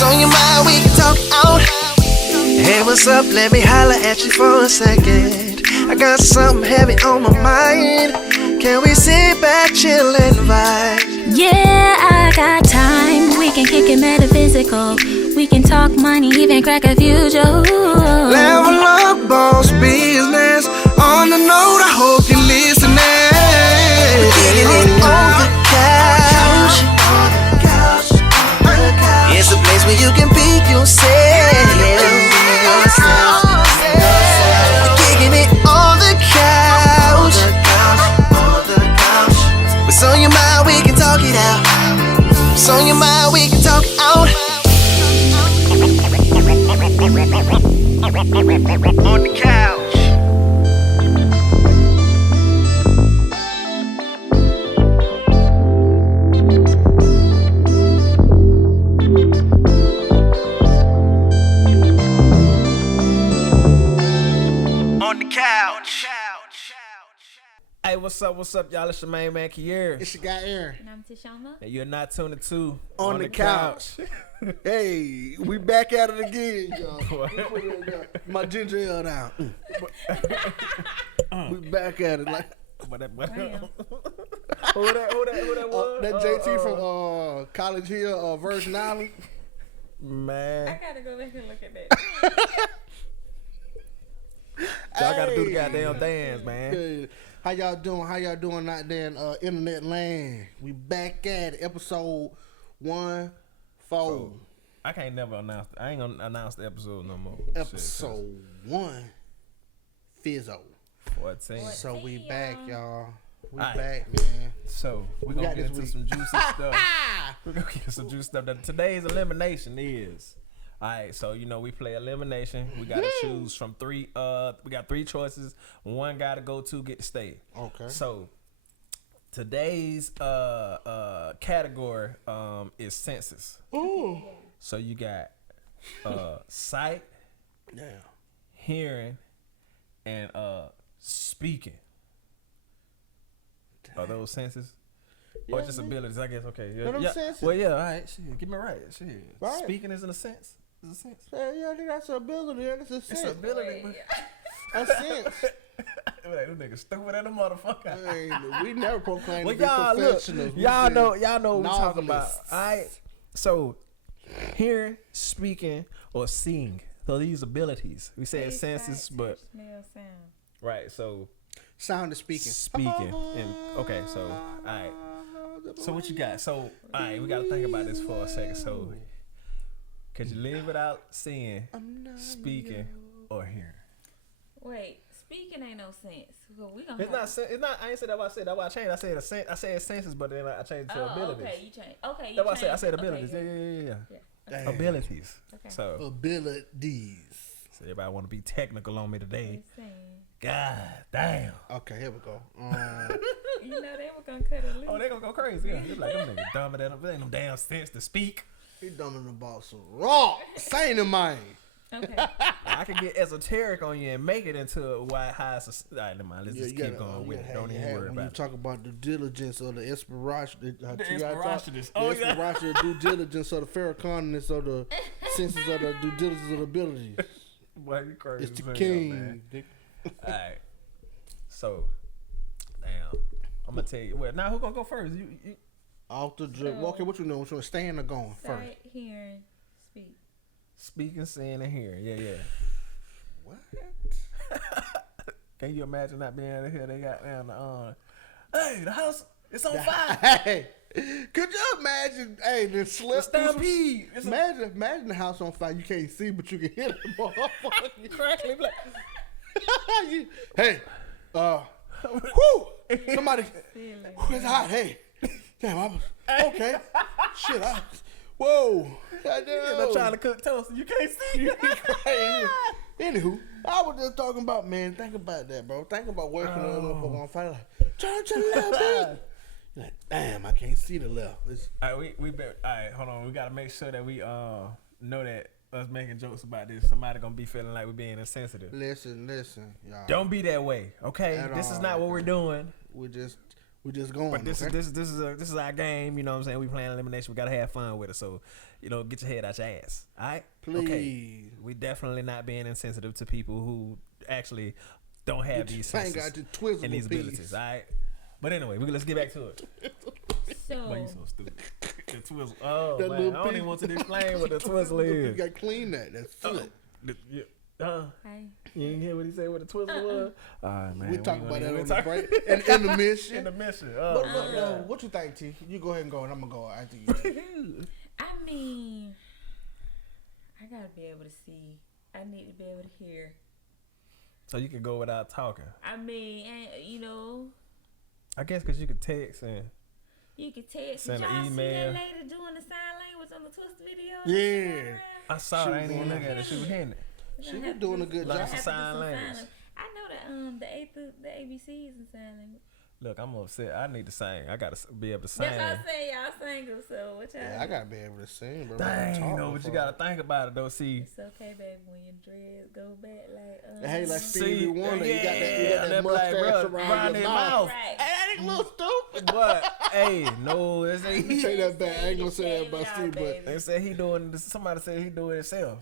What's on your mind? We can talk out. Hey, what's up? Let me holler at you for a second. I got something heavy on my mind. Can we sit back, chill, and vibe? Yeah, I got time. We can kick it metaphysical. We can talk money, even crack a few jokes. Level up, boss business. On the note, I hope you're listening. Getting it on the couch. It's a place where you can be yourself. Kicking it on the couch. What's on your mind? We can talk it out. What's on your mind? We can talk out. On the couch. Hey, what's up, y'all? It's your main man, Queres. It's your guy, Aaron. And I'm Toshoama. And you're not tuned to On the couch. Hey, we back at it again, y'all. My ginger ale down. We back at it. Like, Who that was? that JT from College Hill, Virgin Island. Man. I gotta go back and look at that. So I gotta do the goddamn dance, man. Hey, how y'all doing? How y'all doing out there in internet land? We back at it, episode 1-4. I can't never announce. I ain't gonna announce the episode no more. Episode 1, Fizzo. 14. So we back, y'all. We All right. back, man. So we gonna got get this into week? some juicy stuff. We're gonna get some juicy stuff. Today's elimination is. Alright, so you know we play elimination. We gotta choose from three. We got 3 choices. One gotta go, 2 get to stay. Okay. So today's category is senses. Ooh. So you got sight, Yeah. hearing, and speaking. Are those senses? Or just abilities? I guess. Okay. Are them senses? Well, yeah. All right. Shit. Get me right. Shit. Right. Speaking is in a sense. It's a sense. Yeah, I think that's an ability. That's a It's sense. an ability. But A sense. like, them niggas stupid as a motherfucker. Hey, we never proclaimed Well, to be y'all look. professionals. We Y'all just know what we talking about. novelists. All right. So, hearing, speaking, or seeing. So these abilities. We say it's senses, but Smell, sound. right. So Sound of speaking. speaking and okay. So all right. So what you got? So all right. We got to think about this for a second. So could you live without seeing, speaking, or hearing? Wait, speaking ain't no sense. So we gonna It's not. It's not. I ain't said that. What I said. That's why I changed. I said a sense. I said senses, but then I changed it to abilities. Okay, you change. Okay, you That's why I said. I changed said it. abilities. Okay, Yeah. Damn. Abilities. Okay. So, Abilities. so everybody want to be technical on me today. Listen. God damn. Okay, here we go. You know they were gonna cut a loose. Oh, they gonna go crazy. Yeah. It's like them niggas dumber than them. They ain't no damn sense to speak. He dumbing about some raw. Saying to mine. Okay. I can get esoteric on you and make it into a wide high society. All right, never mind. Let's just keep going with it. Don't even worry when about you it. talk about the diligence or the inspiration, The inspirationist. Oh, yeah. inspiration, the due diligence or the farrakhaness or the senses of the due diligence of the abilities. Boy, you crazy. It's the as hell, man. king. Dick. All right. So, damn. I'm gonna tell you. Well, now who gonna go first? You Off the drip. So- Okay, what you know? Which one? Staying or going first? Sight, hearing, speak. speaking, seeing, and hearing. Yeah. What? Can you imagine not being able to hear? They got down the hey, the house, it's on fire. Hey, could you imagine? Hey, the slip. Stampede. It's a Imagine the house on fire. You can't see, but you can hear the motherfucker. crackling black. Hey, whoo! Somebody, it's hot. Hey, damn, I was okay. Shit, whoa. Goddamn. They're trying to cook toast. You can't see. Anywho, I was just talking about, man, think about that, bro. Think about working on a motherfucker on fire. Like, turn to the left, bitch. You're like, damn, I can't see the left. All right, we been, all right, hold on. We got to make sure that we know that us making jokes about this, somebody going to be feeling like we're being insensitive. Listen, y'all. Don't be that way, okay? At This is all, not what we're doing. We just going. But this okay? is our game. You know what I'm saying? We playing elimination. We gotta have fun with it. So, get your head out your ass. All right? Please. Okay. We definitely not being insensitive to people who actually don't have these senses and these abilities. All right? But anyway, let's get back to it. So, Why you so stupid? The twizzle. Oh, That man. I don't even want to explain what the twizzle You is. got to clean that. That's foot. hey. You didn't hear what he said what the twizzle was? All right, man. We talk about that on the talk- break. In the mission. In the mission. But Oh, look, though, what you think, T? You go ahead and go, and I'm going to go after you. I mean, I gotta be able to see. I need to be able to hear. So you can go without talking. I mean, I guess because you could text and you could text. Send Did an y'all see email. that lady doing the sign language on the Twister video? Yeah. I saw it. I ain't even look at it. She was hitting it. She was doing a good Like job. some sign language. I know that the ABCs and sign language. Look, I'm upset. I need to sing. I gotta be able to sing. That's what I say. Y'all single, so what y'all? Yeah, I got to be able to sing, bro. Dang, but you gotta think about it though. See, It's okay, baby, when your dreads go back like. Hey, like see, Stevie Wonder, you got that they be like, mustache bro, around your mouth. Right. Hey, that ain't a little stupid. but hey, no, it's You take that back. I ain't gonna say that about Shave Steve, it out, but they said he doing. Somebody said he doing it himself.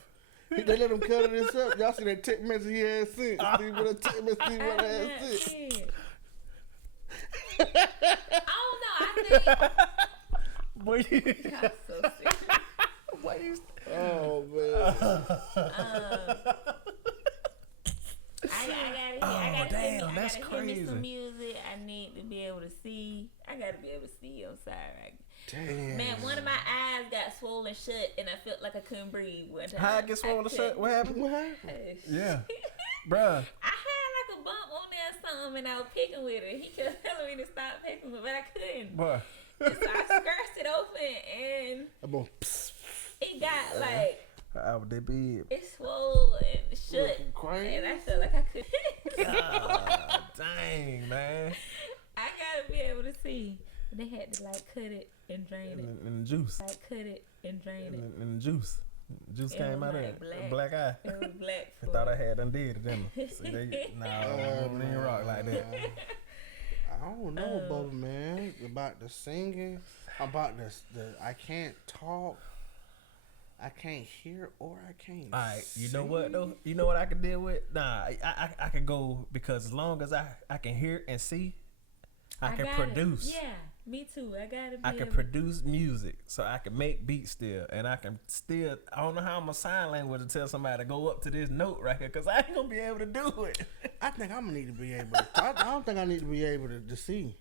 they let him cut it himself. Y'all see that text message he had sent? Steve with a text message he I'm had not sent. shit. I don't know. I think. Boy, you, Y'all so serious. why you? Oh man. I gotta damn, hear that's hear me crazy. some music. I need to be able to see. I gotta be able to see. I'm sorry. Damn. Man, one of my eyes got swollen shut, and I felt like I couldn't breathe. One time. How I get swollen shut? What happened? What happened? Yeah, bruh. I had like a bump on there or something, and I was picking with it. He kept telling me to stop picking with it, but I couldn't. Bruh. And so I scratched it open, and I'm gonna psst. it got like. How would they be? It's swollen and shut, Looking crazy. and I felt like I couldn't. God, dang, man. I gotta be able to see. They had to like cut it and drain it. And the juice. Like cut it and drain it. And the juice. Juice It came was out of like it. black. Black eye. It was black. I thought I had undid it, didn't I? See, they, no, don't even rock like that. I don't know, Bubba, man. About the singing, about the I can't talk, I can't hear, or I can't. All right, you know sing. what though? You know what I could deal with? Nah, I could go because as long as I can hear and see, I can got produce. It. Yeah, me too. I gotta be. I can able- produce music, so I can make beats still, and I can still. I don't know how I'm gonna sign language to tell somebody to go up to this note right here, cause I ain't gonna be able to do it. I think I'm gonna need to be able to. I don't think I need to be able to see.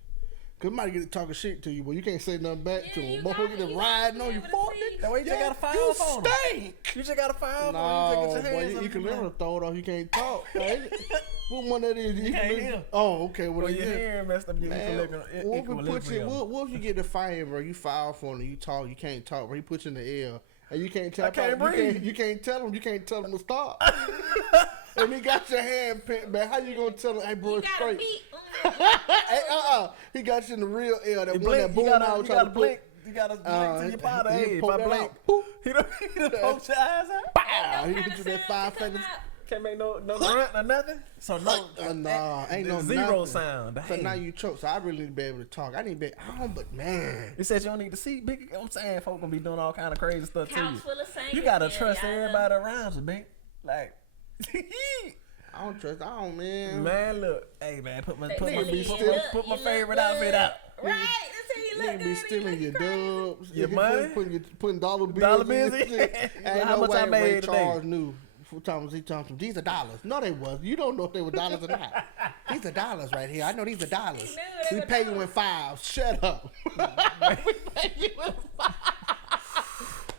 Cause somebody get to talking shit to you, but you can't say nothing back to you them. Motherfucker gotta- get to you riding gotta on you, be able to fuck see. it. That way you just gotta fire you up on 'em. stink. You just gotta fire up. No, You boy, just get your hands you up can and never throw it off. You can't talk. Right? What one that is? You can't can hear. Oh, okay. Well, Well, your yeah. hearing messed up. Your Man, equilibrium. what if you get the fire, bro? You file for him, you talk, you can't talk, bro. He puts you in the air, and you can't tell. I can't breathe. You can't tell him. You can't tell him to stop. And he got your hand pinned back. How you gonna tell him? Hey, bro, You it's got a straight. beat. Hey, He got you in the real air. That You one that blink. boom You out. gotta trying to blink. You gotta blink to your powder. he Hey, if poke I that blink, out. Boop. he done poked your eyes out. Pow! He What hit kind you of that sound 5 come seconds. out? Can't make no grunt or nothing. So no, Nah, ain't no zero nothing. sound. So Dang. now you choke. So I really need to be able to talk. I need to be. But man. You said you don't need to see, big. I'm saying folk gonna be doing all kind of crazy stuff to Couch you. full of singers. You gotta man. trust Y'all know. everybody around you, big. Like, I don't trust. I don't, man. man, look, hey man, put my They put my really put look- my, put my you favorite look outfit good. out. Right, that's how you You look ain't be good. stealing your dubs. Your You money? putting dollar bills. Dollar in bills your in? shit. Ain't How no much I way made Ray today? Charles knew. He told me, these are dollars. No, they was. You don't know if they were dollars or not. These are dollars right here. I know these are dollars. knew they We were pay you dollars. in fives. Shut up. We pay you in fives.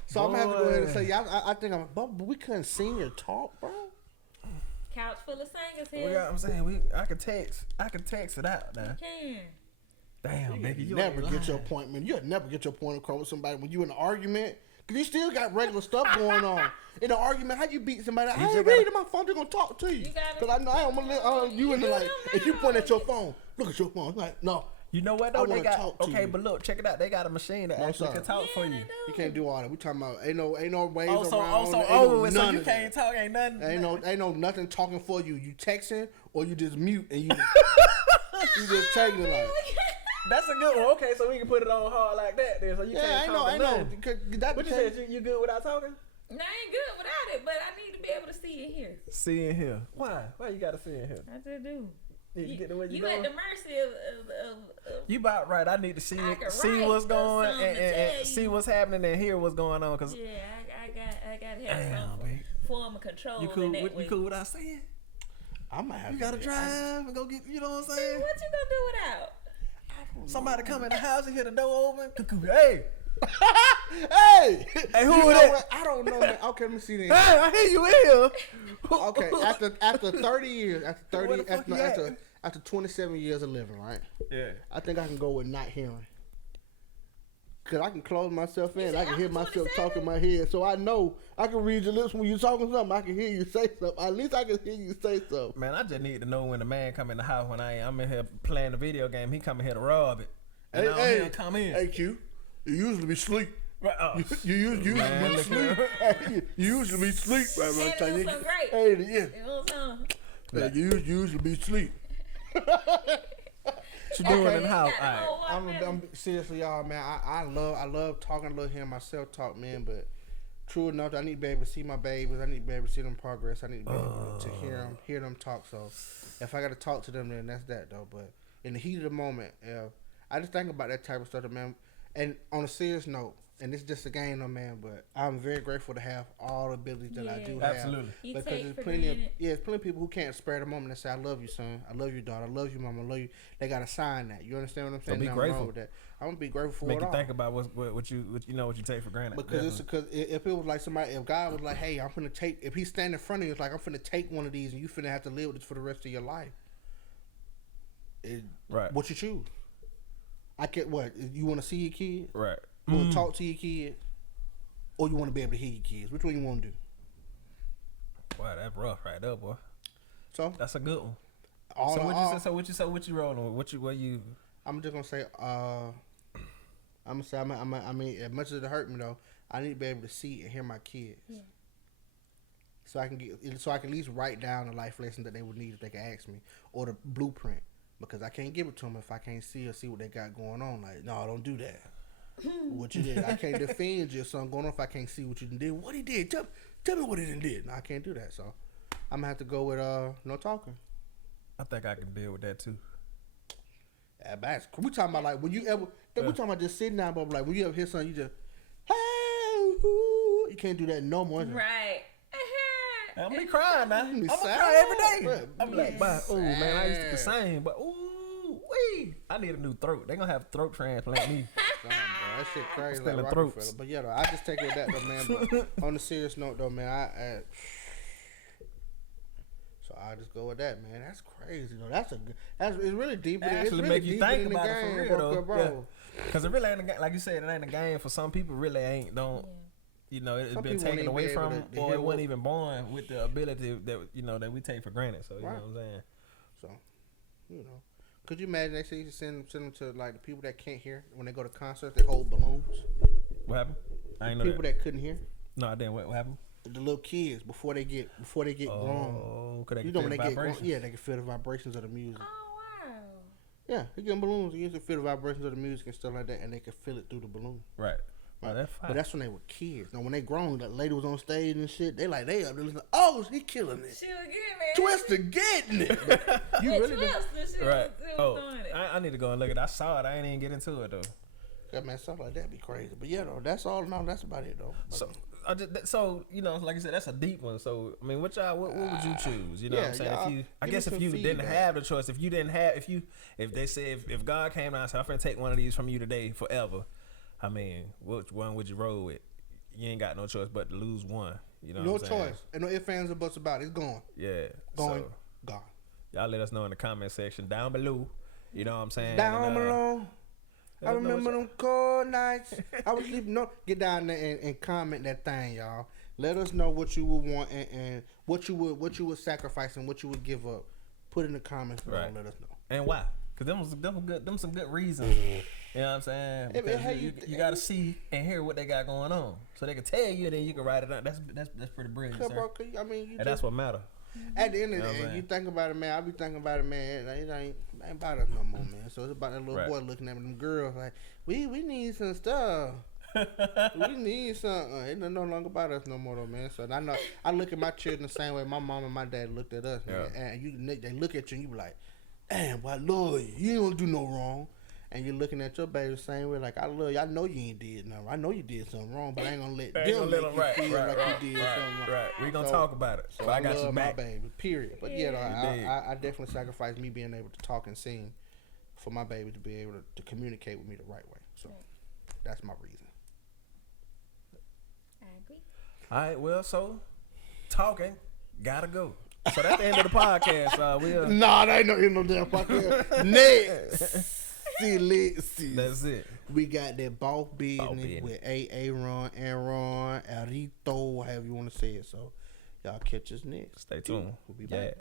So I'm gonna have to go ahead and say, yeah, I think but we couldn't sing or talk, bro. Couch full of singers We here. got, I'm saying I could text it out now. Can. Damn, nigga, you Never ain't get your lying. appointment. You'll never get your point across with somebody when you in an argument. Cause you still got regular stuff going on. In an argument, how you beat somebody? I just ain't gotta- reading my phone. They're gonna talk to you. gotta- Cause I know I don't you in the like. If you point at your phone, look at your phone. Like no, You know what I though? They wanna got talk to okay, you. but look, check it out. They got a machine that No, actually sir. can talk for you. you can't do all that. We talking about ain't no ways Oh, so around. so ain't no over with. So none you of can't that. talk. Ain't nothing. Ain't no nothing talking for you. You texting or you just mute and you you just taking it like. That's a good one. Okay, so we can put it on hard like that then. So you can't talk I know. What you said? You good without talking? No, I ain't good without it, but I need to be able to see and hear. See and hear. Why? Why you gotta see and hear? I just do. You get the way You going? at the mercy of You about right. I need to see I can see write what's going something to and tell see you. what's happening and hear what's going on. Cause yeah, I got to have Damn, some babe. form of control. you cool. in that way. You cool without saying? I might have You gotta to drive and go get. You know what I'm See, saying? what you gonna do without? Somebody come in the house and hear the door open. Cuckoo. Hey, Hey, who you was know that? what? I don't know, man. Okay, let me see hey, this. I hear you in here. Okay, after 30 years, Where the fuck you at? after 27 years of living, right? Yeah. I think I can go with not hearing. Cause I can close myself in, said I can hear after myself 27? talk in my head, so I know I can read your lips when you're talking something. I can hear you say something. At least I can hear you say something. Man, I just need to know when the man come in the house when I'm in here playing the video game. He come in here to rob it. And I don't hear him come in. Hey, Q, you usually be asleep. Right, oh. You usually Man, be look sleep. here. You usually be sleep right And time. it was so great. Hey, yeah. It was Hey, you usually be sleep. What you doing in the house? All right. Oh, I'm seriously, y'all, man. I love talking, I love hearing myself talk, man. But true enough, I need to be able to see my babies. I need to be able to see them progress. I need to be able to hear them talk. So if I got to talk to them, then that's that, though. But in the heat of the moment, I just think about that type of stuff, man. And on a serious note, and it's just a game, though, man. But I'm very grateful to have all the abilities that I do have. Absolutely. You Because take there's for plenty granted. there's plenty of people who can't spare the moment and say, I love you, son. I love you, daughter. I love you, mama. I love you. They got to sign that. You understand what I'm saying? be Nothing wrong grateful. with that. I'm going to be grateful for Make it you all. think about what you take for granted. Because if it was like somebody, if God was like, hey, I'm finna take, if he's standing in front of you, it's like, I'm finna take one of these and you finna have to live with this for the rest of your life. Right. What you choose? I can't, what? You want to see your kid? Right. You want to talk to your kid? Or you want to be able to hear your kids? Which one you want to do? Wow, that's rough right there, boy. So, That's a good one. all So in what all, you say? What you rolling with? What you? I'm just gonna say, I'm gonna say, I mean, as much as it hurt me though, I need to be able to see and hear my kids, so I can at least write down the life lesson that they would need if they could ask me, or the blueprint, because I can't give it to them if I can't see what they got going on. Like, no, don't do that. What you did, I can't defend your son going on if I can't see what you did. What he did, tell me what he did. No, I can't do that. So I'm gonna have to go with no talking. I think I can deal with that too. Yeah, that's we talking about like when you ever we talking about just sitting down, but like when you ever hear something, you just hey, ooh, you can't do that no more. Right. I'm gonna be crying now. I'm gonna sad. cry every day. Right. I'm like, but oh man, I used to be Sad. sing, but ooh wee, I need a new throat. They gonna have throat transplant me. Damn, bro, that shit crazy. Still Like in throats. Rockefeller. But yeah, though, I just take it with that though, man. But on a serious note though, man, so I just go with that, man. That's crazy though. It's really deep. It It's actually really make you deeper think than the about it for game, real though. bro. Yeah. Cause it really ain't a game. Like you said, it ain't a game for some people. Really ain't. Don't. You know, it's Some been people won't taken even away be able from, to them, hear or it what- wasn't even born with the ability that that we take for granted. So you know Right. what I'm saying. So, could you imagine they say you send them to like the people that can't hear when they go to concerts? They hold balloons. What happened? I ain't know People that. that couldn't hear. No, I didn't. What happened? The little kids before they get grown. Oh, could they You feel know when the they get grown, vibrations? yeah, they can feel the vibrations of the music. Oh wow. Yeah, they get balloons. You can feel the vibrations of the music and stuff like that, and they can feel it through the balloon. Right. Oh, that's fine. But that's when they were kids. Now when they grown, that lady was on stage and shit. They up there listening. Oh, he killing it. She was good, man. Twister getting it. But you really did. Twister, she Right. was Oh, doing it. I need to go and look at it. I saw it. I ain't even get into it though. Yeah, man, something like that be crazy. But yeah, though, that's all. No, that's about it though. But, So you know, like I said, that's a deep one. So I mean, what would you choose? You know what I'm saying? y'all, If you, I give guess me if some you didn't feedback. have the choice, if they said if God came down and said, I'm gonna take one of these from you today forever, I mean, which one would you roll with? You ain't got no choice but to lose one. You know no what I'm saying? choice. And no ifs, ands, or buts about it. It's gone. Yeah. Going. So, Gone. y'all let us know in the comment section down below. You know what I'm saying? Down And, below. let I us know remember what them cold nights. I was sleeping. No, get down there and comment that thing, y'all. Let us know what you would want and what you would sacrifice and what you would give up. Put in the comments below. Right. Let us know. And why? Cause them some good reasons. You know what I'm saying? Hey, man, Because how you gotta see and hear what they got going on, so they can tell you, and then you can write it out. That's pretty brilliant, Cause, sir. bro, I mean, And that's what matter. At the end of the You know what I'm day, saying? you think about it, man. I be thinking about it, man. It ain't about us no more, man. So it's about that little Right. boy looking at them girls like, we need some stuff. We need something. It's no longer about us no more, though, man. So I know I look at my children the same way my mom and my dad looked at us, man. Yeah. And they look at you and you be like, damn, boy, I love you. You don't do no wrong. And you're looking at your baby the same way, like, I love you. I know you ain't did nothing. I know you did something wrong, but I ain't gonna let them make you feel like you did something wrong. Right. We gonna talk about it. So But I got love you back. my baby, period. But yeah, though, You dig. I definitely sacrificed me being able to talk and sing for my baby to be able to communicate with me the right way. So that's my reason. I agree. All right. Well, so talking gotta go. So that's the end of the podcast. We Nah, that ain't no damn podcast. Next. See. that's it. We got that boss business business. with Aaron, Arito, however you want to say it. So y'all catch us next. Stay tuned. We'll be Yeah. back.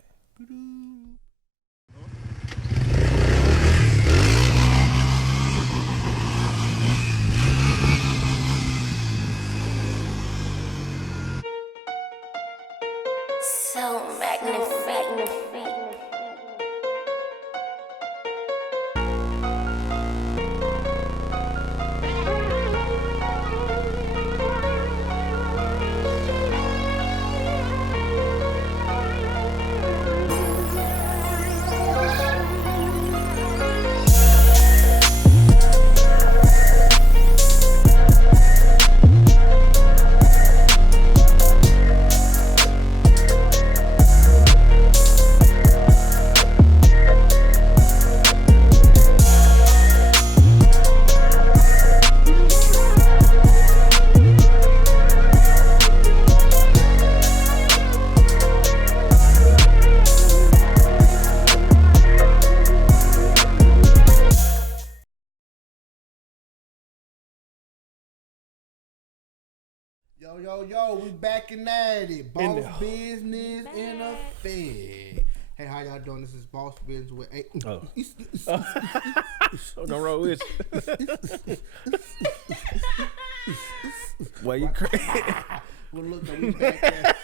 So magnificent. Yo, we back in at it. Boss there. business in effect. Hey, how y'all doing? This is Boss Business with I'm gonna roll with you. Well, you crazy. Well, look, though, we back at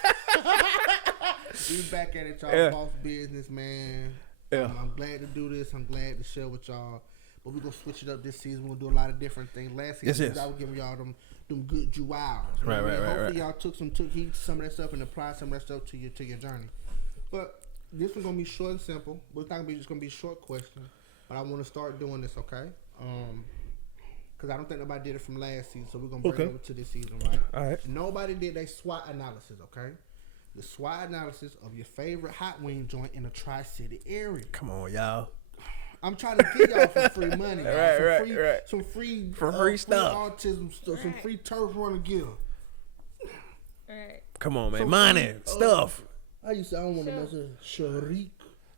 we back at it, y'all. Yeah. Boss business, man. Yeah. I'm glad to do this. I'm glad to share with y'all. But we're gonna switch it up this season. We're gonna do a lot of different things. Last season, Yes. I was giving y'all them good jewels. Right. Hopefully, y'all took heed to some of that stuff and applied some of that stuff to your journey. But this one's gonna be short and simple. But it's not gonna be just gonna be short questions. But I want to start doing this, okay? Because I don't think nobody did it from last season, so we're gonna bring it over to this season, right? All right. Nobody did a SWOT analysis, okay? The SWOT analysis of your favorite hot wing joint in the Tri-City area. Come on, y'all. I'm trying to give y'all some free money, y'all. Right. Some free Free stuff. autism stuff, some Right. free turf runner gear. Alright. Come on, man. Some Money, free, stuff. I used to. I don't want to mess with Sharik.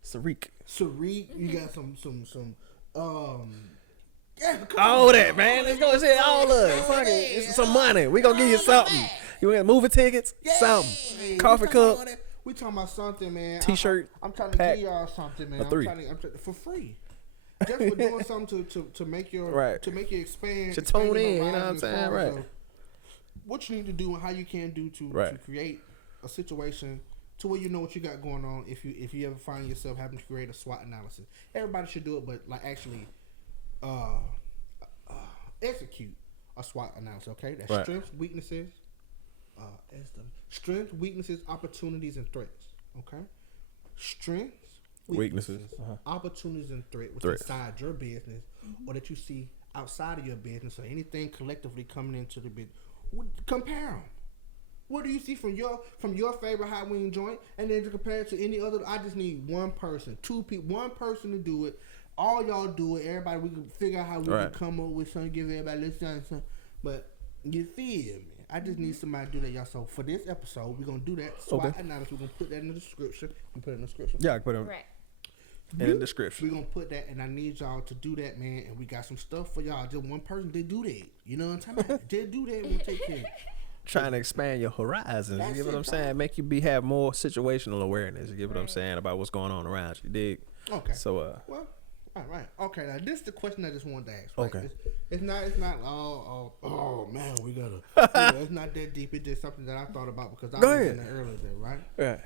Sariq. You got some. Yeah, come All on. that, man. Let's go and say all of it. Fuck it. It's some money. We gonna give you something. You want movie tickets? Something. Hey, Coffee we talking about cup. all that. We talking about something, man. T-shirt, I'm trying to pack, give y'all something, man. or three. I'm trying for free. Just for doing something to make your Right. to make you expand. To expand tune your in, you know horizon what I'm as saying? far as, Right. what you need to do and how you can do to Right. create a situation to where you know what you got going on. If you ever find yourself having to create a SWOT analysis, everybody should do it, but like actually, execute a SWOT analysis. Okay, that's Right. strengths, weaknesses. That's the strengths, weaknesses, opportunities, and threats. Okay, strengths, Weaknesses, opportunities, and threats Threats. inside your business, or that you see outside of your business, or anything collectively coming into the business. Compare them. What do you see from your favorite hot wing joint, and then to compare it to any other? I just need one person, two people, one person to do it. All y'all do it. Everybody, we can figure out how we Right. can come up with something, give everybody this something. But you feel me? I just need somebody to do that, y'all. So for this episode, we're gonna do that SWOT Okay. analysis. We're gonna put that in the description. We put it in the description. Yeah, I can put it Right. in the description. We're gonna put that, and I need y'all to do that, man. And we got some stuff for y'all. Just one person did do that. You know what I'm talking about? Just do that. We'll take care of it. Trying to expand your horizons. You That's get what it, I'm saying? dog. Make you have more situational awareness. You get what I'm saying about what's going on around you. Dig? Okay. So Well, all right. Okay, now this is the question I just wanted to ask. Right? Okay. It's not. Oh man, we gotta. It's not that deep. It's just something that I thought about because I Go was ahead. in there earlier, there, right? yeah.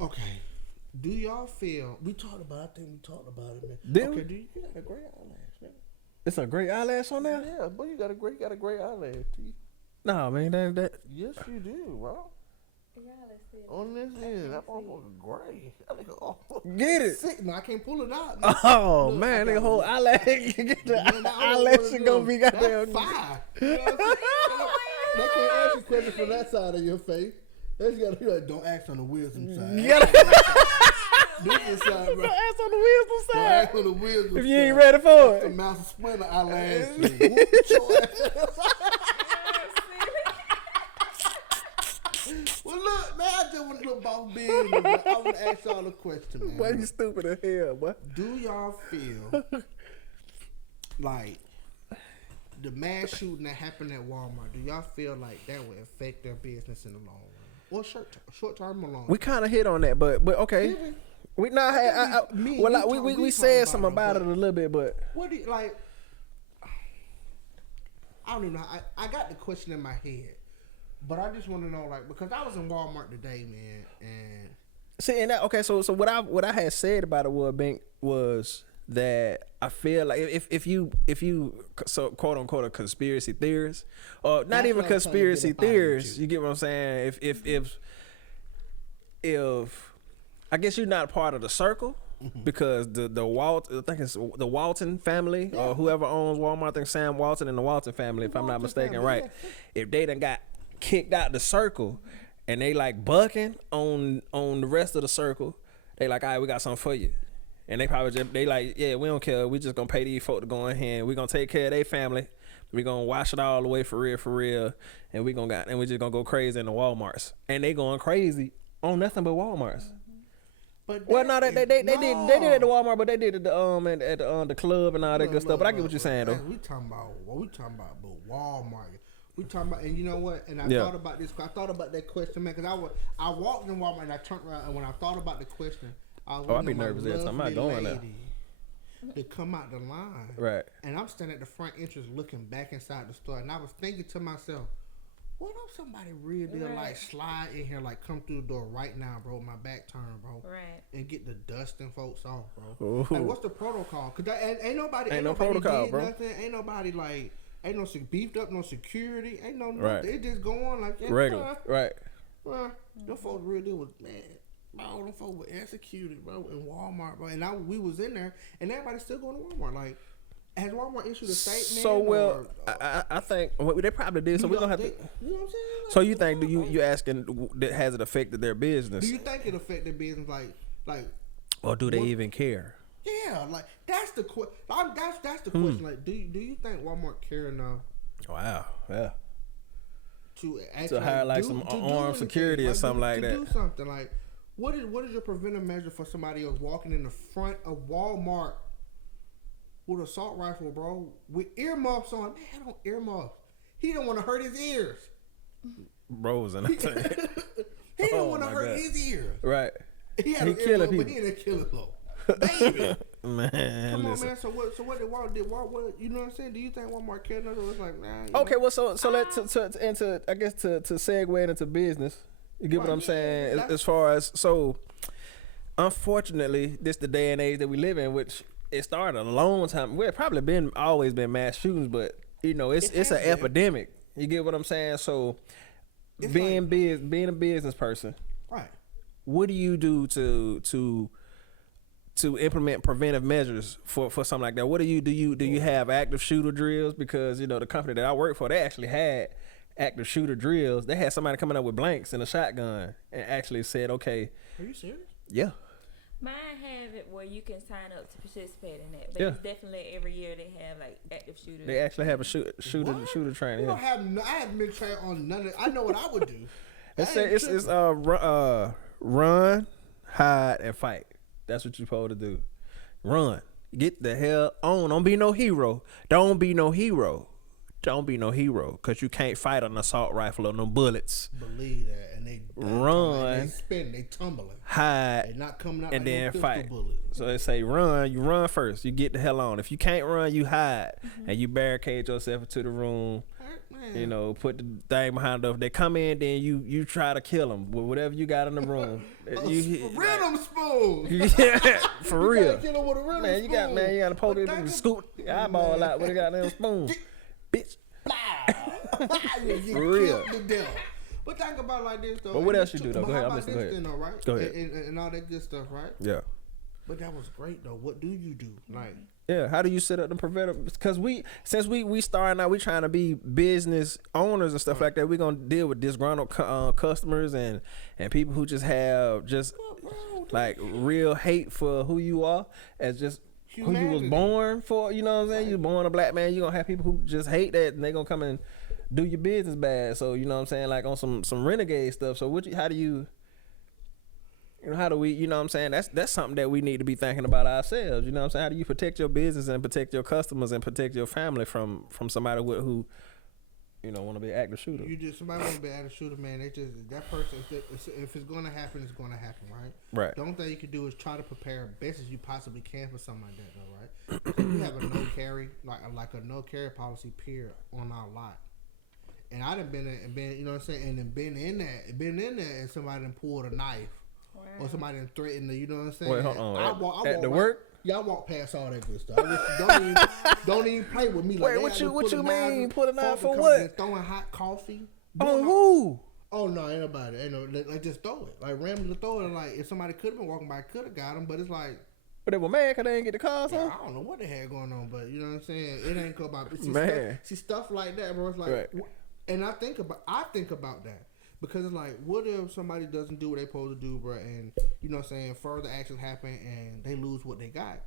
Okay. Do y'all feel we talked about? I think we talked about it, man. Did okay, we? you got a great eyelash, man. It's a great eyelash on there. Yeah, boy, you got a great eyelash. T. No, man, that. Yes, you do, bro. Yeah, let's see. On this end, that motherfucker gray. That nigga all Get it. sick. No, I can't pull it out. Man. Oh Look, man, I nigga, got whole one. eyelash. The eyelash is gonna be goddamn. That's fire. You know what I'm saying? They can't ask you questions from that side of your face. They just gotta be like, don't ask on the wisdom side. You gotta This is side, bro. ass on the wisdom Don't side. ask on the wisdom If side. you ain't ready for The it. mouse of splinter eyelash. Whoop your ass. Well, look, man, I just want to look off big. I want to ask y'all a question, man. Boy, you stupid as hell, boy. Do y'all feel like the mass shooting that happened at Walmart? Do y'all feel like that would affect their business in the long run, or short term or long? We kind of hit on that, but okay. We not had. We said something about it a little bit, but What do you like? I don't even know. I got the question in my head, but I just want to know, like, because I was in Walmart today, man, and see, and that okay. So what I had said about it was that I feel like if you so quote unquote a conspiracy theorist, or not That's even what I'm trying to conspiracy get up out of theorists, you. you get what I'm saying? If I guess you're not part of the circle. Because the Walt, I think it's the Walton family or whoever owns Walmart, I think Sam Walton and the Walton family, if I'm not Walton mistaken, family, right? If they done got kicked out the circle and they like bucking on the rest of the circle, they like, all right, we got something for you. And they probably just, they like, yeah, we don't care. We just gonna pay these folk to go in here and we gonna take care of their family. We gonna wash it all the way for real. And we just gonna go crazy in the Walmarts. And they going crazy on nothing but Walmarts. but Well, no, they did it at the Walmart, but they did it at the club and all that good stuff. But I get what you're saying though. We talking about, but Walmart. We talking about, and you know what? And I Yeah. thought about this. I thought about that question, man, because I walked in Walmart and I turned around, and when I thought about the question, I was Oh, I be waiting on my nervous every time I lovely go in there. lady to come out the line, Right. And I'm standing at the front entrance looking back inside the store, and I was thinking to myself, what if somebody really like slide in here, like come through the door right now, bro, with my back turned, bro, Right. and get the dusting folks off, bro. Ooh. Like, what's the protocol? Cause ain't nobody Ain't no nobody protocol, did bro. Nothing. Ain't nobody like ain't no beefed up, no security. Ain't no nothing. Right. They just go on like that. Regular, right? Them folks really was man. Bro, them folks were executed, bro, in Walmart, bro. And we was in there, and everybody still going to Walmart. Like, has Walmart issued a statement? So well, or, I think they probably did. So we're gonna have to. You know what I'm saying? Like, So you think you asking that has it affected their business, do you think it affected business? Like, or do they what- even care? yeah, like that's the question. That's the question. Like, do you think Walmart care enough Wow, yeah. to actually hire, like, do some armed anything? security or something like to that. do something like what is your preventive measure for somebody else walking in the front of Walmart with an assault rifle, bro, with earmuffs on? Man, I don't earmuffs. He don't want to hurt his ears. Bros and everything. He don't Oh, want to my hurt God. his ears. Right. He had He an killing earmuff, but people. he ain't a killer though. Baby. Man, Come on, listen. man. So what did Walmart? You know what I'm saying? Do you think Walmart cared enough? It was like, nah. You Okay, know? well, so let's into I guess to segue into business. You get what Right, I'm saying? yeah. As far as so, unfortunately, this the day and age that we live in, which it started a long time. Well, it probably always been mass shootings, but you know, it's has an been. epidemic. You get what I'm saying? So, It's being like- being a business person, Right. what do you do to implement preventive measures for something like that? What do you have active shooter drills? Because you know the company that I work for, they actually had active shooter drills. They had somebody coming up with blanks and a shotgun and actually said, okay, Are you serious? yeah, Mine have it where you can sign up to participate in that, but Yeah. it's definitely every year they have like active shooters. they actually have a shooter What? training. You don't Yeah. have. I haven't been trained on none of. I know what I would do. It's I ain't it's tripping. run, hide, and fight. That's what you're supposed to do. Run. Get the hell on. Don't be no hero. Don't be no hero. Don't be no hero. Cause you can't fight an assault rifle or no bullets. Believe that, and they Run. They spin. They tumbling. They Hide not coming out and like then no pistol fight. bullet. So they say run. You run first. You get the hell on. If you can't run, you hide and you barricade yourself into the room You know, put the thing behind them. If they come in, then you try to kill them with whatever you got in the room. Rhythm spoon. Yeah, for real. Kill them with a rhythm Man, you got to poke it and scoop the eyeball out with a goddamn spoon. Bitch. For real. But think about it like this though. But what else you do though? Go ahead. I'm listening. Go ahead. Then, though, right? Go ahead. And all that good stuff, right? Yeah. But that was great though. What do you do? Like, yeah, how do you set up the preventative? Because since we starting out, we trying to be business owners and stuff like that. We gonna deal with disgruntled customers and people who just have like real hate for who you are as just humanity. Who you was born for. You know what I'm saying? You born a black man. You gonna have people who just hate that and they gonna come and do your business bad. So you know what I'm saying? Like on some renegade stuff. So how do we, you know what I'm saying? That's something that we need to be thinking about ourselves. You know what I'm saying? How do you protect your business and protect your customers and protect your family from somebody who you know, want to be an active shooter? Somebody want to be an active shooter, man. That person, if it's going to happen, it's going to happen, right? Right. The only thing you can do is try to prepare best as you possibly can for something like that, though, right? Because we have a no carry, like a no carry policy period on our lot. And I done been, you know what I'm saying, and then been in there, and somebody done pulled a knife. Wow. Or somebody done threatened you know what I'm saying? Wait, hold on. I walk at the work? Yeah, I walk past all that good stuff. Don't even play with me like that. Wait, what you mean? Put a knife for what? Throwing hot coffee. On who? Oh no, ain't nobody. Ain't no, like just throw it. Like randomly throw it. Like if somebody could have been walking by, could have got them. But it's like. But they were mad because they didn't get the car, yeah, I don't know what they had going on, but you know what I'm saying. It ain't go about stuff like that, bro. It's like, right. And I think about that. Because it's like, what if somebody doesn't do what they supposed to do, bro, and you know what I'm saying, further actions happen and they lose what they got,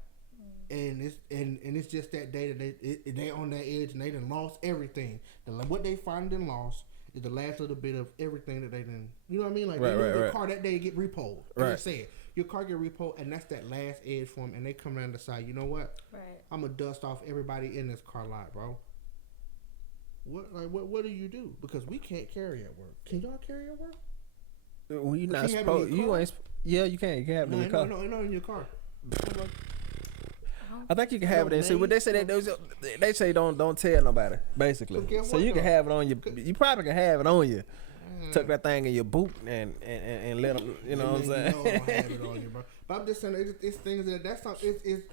and it's just that day that they on that edge and they done lost everything. What they finally done lost is the last little bit of everything that they done. You know what I mean? Like their car that day get repoed. Right. I just said your car get repoed, and that's that last edge for them, and they come around and decide, you know what? Right. I'm gonna dust off everybody in this car lot, bro. What do you do? Because we can't carry at work. Can y'all carry at work? Well, you're not supposed. You ain't. Yeah, you can. You can have it in your car. No, in your car. I think you can have it in. See, what they say they say don't tell nobody. Basically, so you can have it on your. You probably can have it on you. Tuck that thing in your boot and let them. You know what I'm saying? You don't have it on you, bro. But I'm just saying, it's things that's not. It's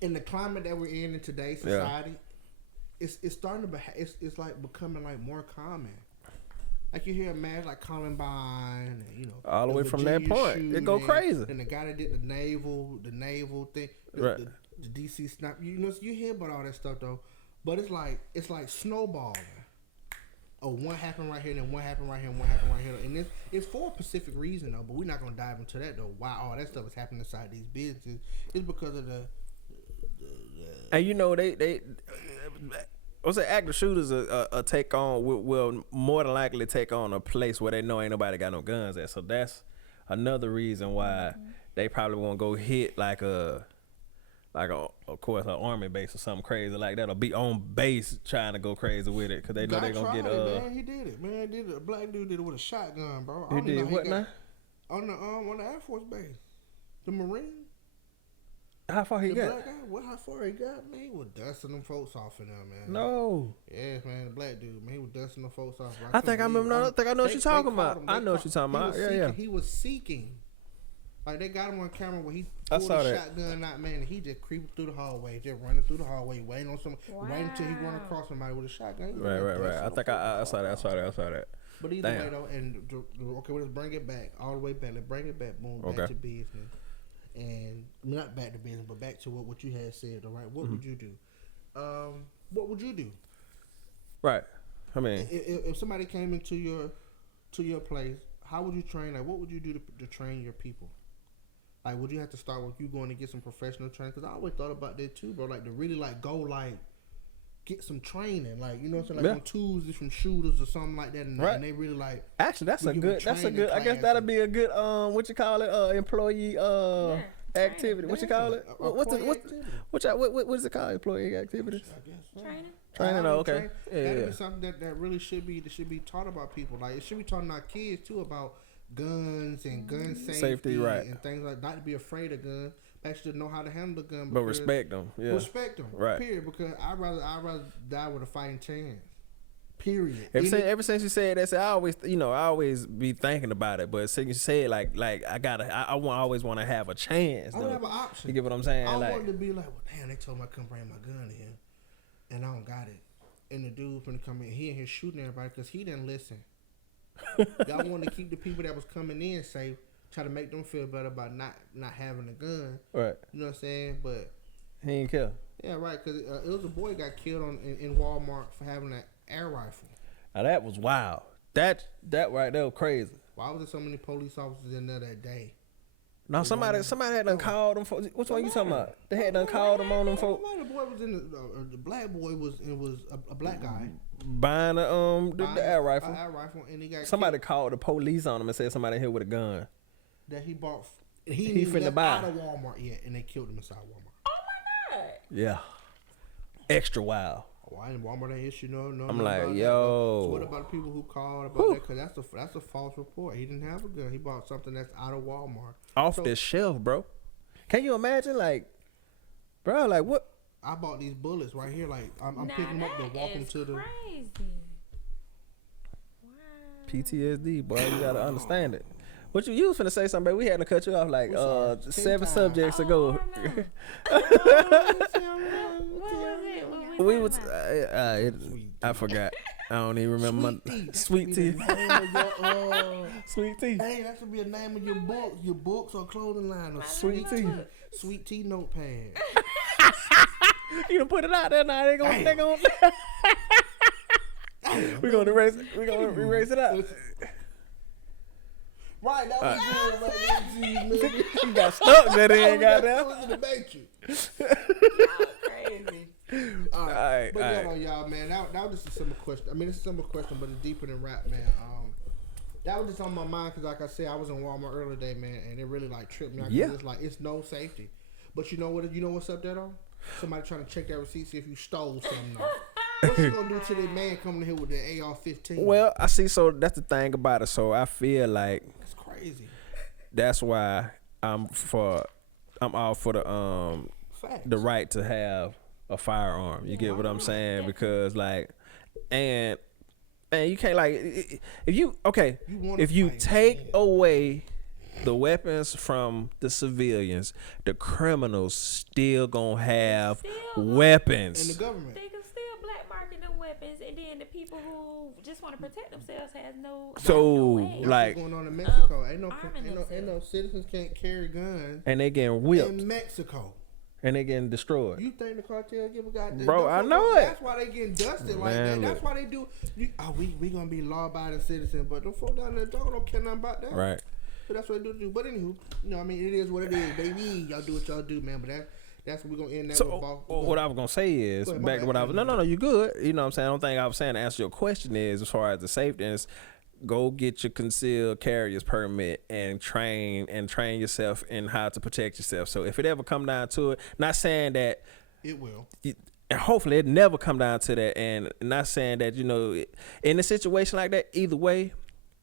in the climate that we're in today's society. Yeah. It's starting to it's like becoming like more common. Like you hear a man like Columbine, and, you know, all the way from that point, it go crazy. And the guy that did the naval thing, right? The DC snap. You know, you hear about all that stuff though, but it's like snowballing. Oh, one happened right here, and then one happened right here, and one happened right here, and it's for a specific reason though. But we're not gonna dive into that though. Why all that stuff is happening inside these businesses? It's because of the and you know they what's the active shooters a take on will more than likely take on a place where they know ain't nobody got no guns at. So that's another reason why they probably won't go hit like of course an army base or something crazy like that, or be on base trying to go crazy with it because they know they're gonna get man, he did it, man. A black dude did it with a shotgun, bro. He did what now? On the Air Force base, the Marine. How far he got? How far he got, man? He was dusting them folks off in there, man. No. Yes, man, the black dude, man, he was dusting them folks off. I think I remember. I think I know what you're talking about. I know what you're talking about. Yeah. He was seeking. Like they got him on camera where he pulled the shotgun out, man, and he just creeping through the hallway, just running through the hallway, waiting on some, waiting until he run across somebody with a shotgun. Right. I think I saw that. But either way though, and okay, let's bring it back all the way back. Let's bring it back, boom, back to business. And not back to business, but back to what you had said. All right, what would you do? What would you do? Right. I mean, if somebody came into your place, how would you train? Like, what would you do to train your people? Like, would you have to start with you going to get some professional training? Because I always thought about that too, bro. Like to really go get some training, like you know what I'm saying, like on Tuesdays from shooters or something like that, and they really like. Actually, that's a good. I guess that'll be a good what you call it, employee activity. What you call it? What is it called? Employee activities. Training. Oh, okay. That'd be something that really should be taught about people. Like it should be taught our kids too about guns and gun safety right. and things like not to be afraid of guns. Actually know how to handle the gun, but respect them. Yeah, respect them. Right. Period. Because I'd rather die with a fighting chance. Period. Ever since you said that, I always be thinking about it. But since you said like I always want to have a chance. I don't have an option. You get what I'm saying? I like, want to be like, well, damn, they told me I couldn't bring my gun in here, and I don't got it. And the dude finna come in, he in here shooting everybody because he didn't listen. Y'all wanted to keep the people that was coming in safe, try to make them feel better about not having a gun. Right. You know what I'm saying? But he ain't kill. yeah, right. Because it was a boy got killed in Walmart for having an air rifle. Now that was wild. That right there was crazy. Why was there so many police officers in there that day? No, somebody had done called them for. Which one you talking about? They had done called them on them for. The boy was in the black boy was a black guy Buying the air rifle. Air rifle, and he got Somebody killed. called the police on him and said somebody here with a gun. That he bought. He finna left buy. out of Walmart yet, and they killed him inside Walmart. Oh my God. Yeah. Extra wild. Why in Walmart ain't issue no? I'm like, about yo. That. So what about the people who called about that? Because that's a false report. He didn't have a gun. He bought something that's out of Walmart. Off the shelf, bro. Can you imagine, like, bro, like what? I bought these bullets right here. Like I'm picking them up to walk them to the. Crazy. Wow. PTSD, boy. You gotta understand it. What you was finna say something, baby? We had to cut you off like 7 subjects ago. We was I forgot. I don't even remember. Sweet tea. Sweet tea. Hey, that should be a name of your books or clothing line. Or Sweet tea. Sweet tea notepad. You done put it out there now. They gonna. We gonna erase it out. Right, that was good, man. You got stuck there, then, That goddamn. was in the matrix. Crazy. All right. But all right. y'all, man, that was just a simple question. I mean, it's a simple question, but it's deeper than rap, man. That was just on my mind because, like I said, I was in Walmart earlier today, man, and it really like tripped me out. Yeah. It's like it's no safety. But you know what's up there though? Somebody trying to check that receipt, see if you stole something. What's you gonna do to that man coming here with the AR-15? Well, I see. So that's the thing about it. So I feel like it's crazy. that's why I'm all for the right to have a firearm. You get what I'm saying? Because like, and you can't like if you take away the weapons from the civilians, the criminals still gonna have weapons. And the government. They can still black market them weapons, and then the people who just want to protect themselves has no. So, no way. like- What's going on in Mexico? Ain't arming no citizens can't carry guns And they getting whipped in Mexico. and they getting destroyed. You think the cartel give a goddamn? Bro, I know it. That's why they getting dusted like Man, that. That's look. why they do. We gonna be law-abiding citizens, but them folk down there don't care nothing about that. Right. So that's what they do. But anywho, I mean, it is what it is, baby. Y'all do what y'all do, man. But that's what we're gonna end that with. So what I was gonna say is Go ahead, back to what I was. No, you good. You know what I'm saying. I don't think I was saying to answer your question is as far as the safety is. Go get your concealed carrier's permit and train yourself in how to protect yourself. So if it ever come down to it, not saying that it will. And hopefully it never come down to that. And not saying that, in a situation like that, either way,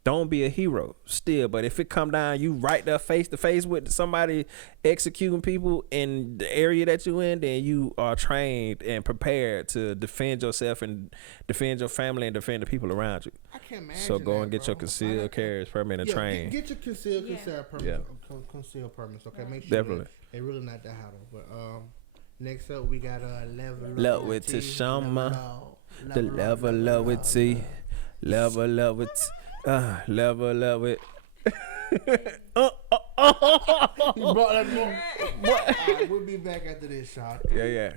don't be a hero still. But if it come down, you right there face to face with somebody executing people in the area that you in, then you are trained and prepared to defend yourself and defend your family and defend the people around you. I can't imagine. So go and that, get your bro. concealed carrier's permit and train. Get your concealed permits. Yeah. Concealed permits. Okay, make sure Definitely. they really not that hot. But next up we got Love with Toshoama. The level with T. Level with level with. You brought that more. Alright, we'll be back after this shot. Yeah.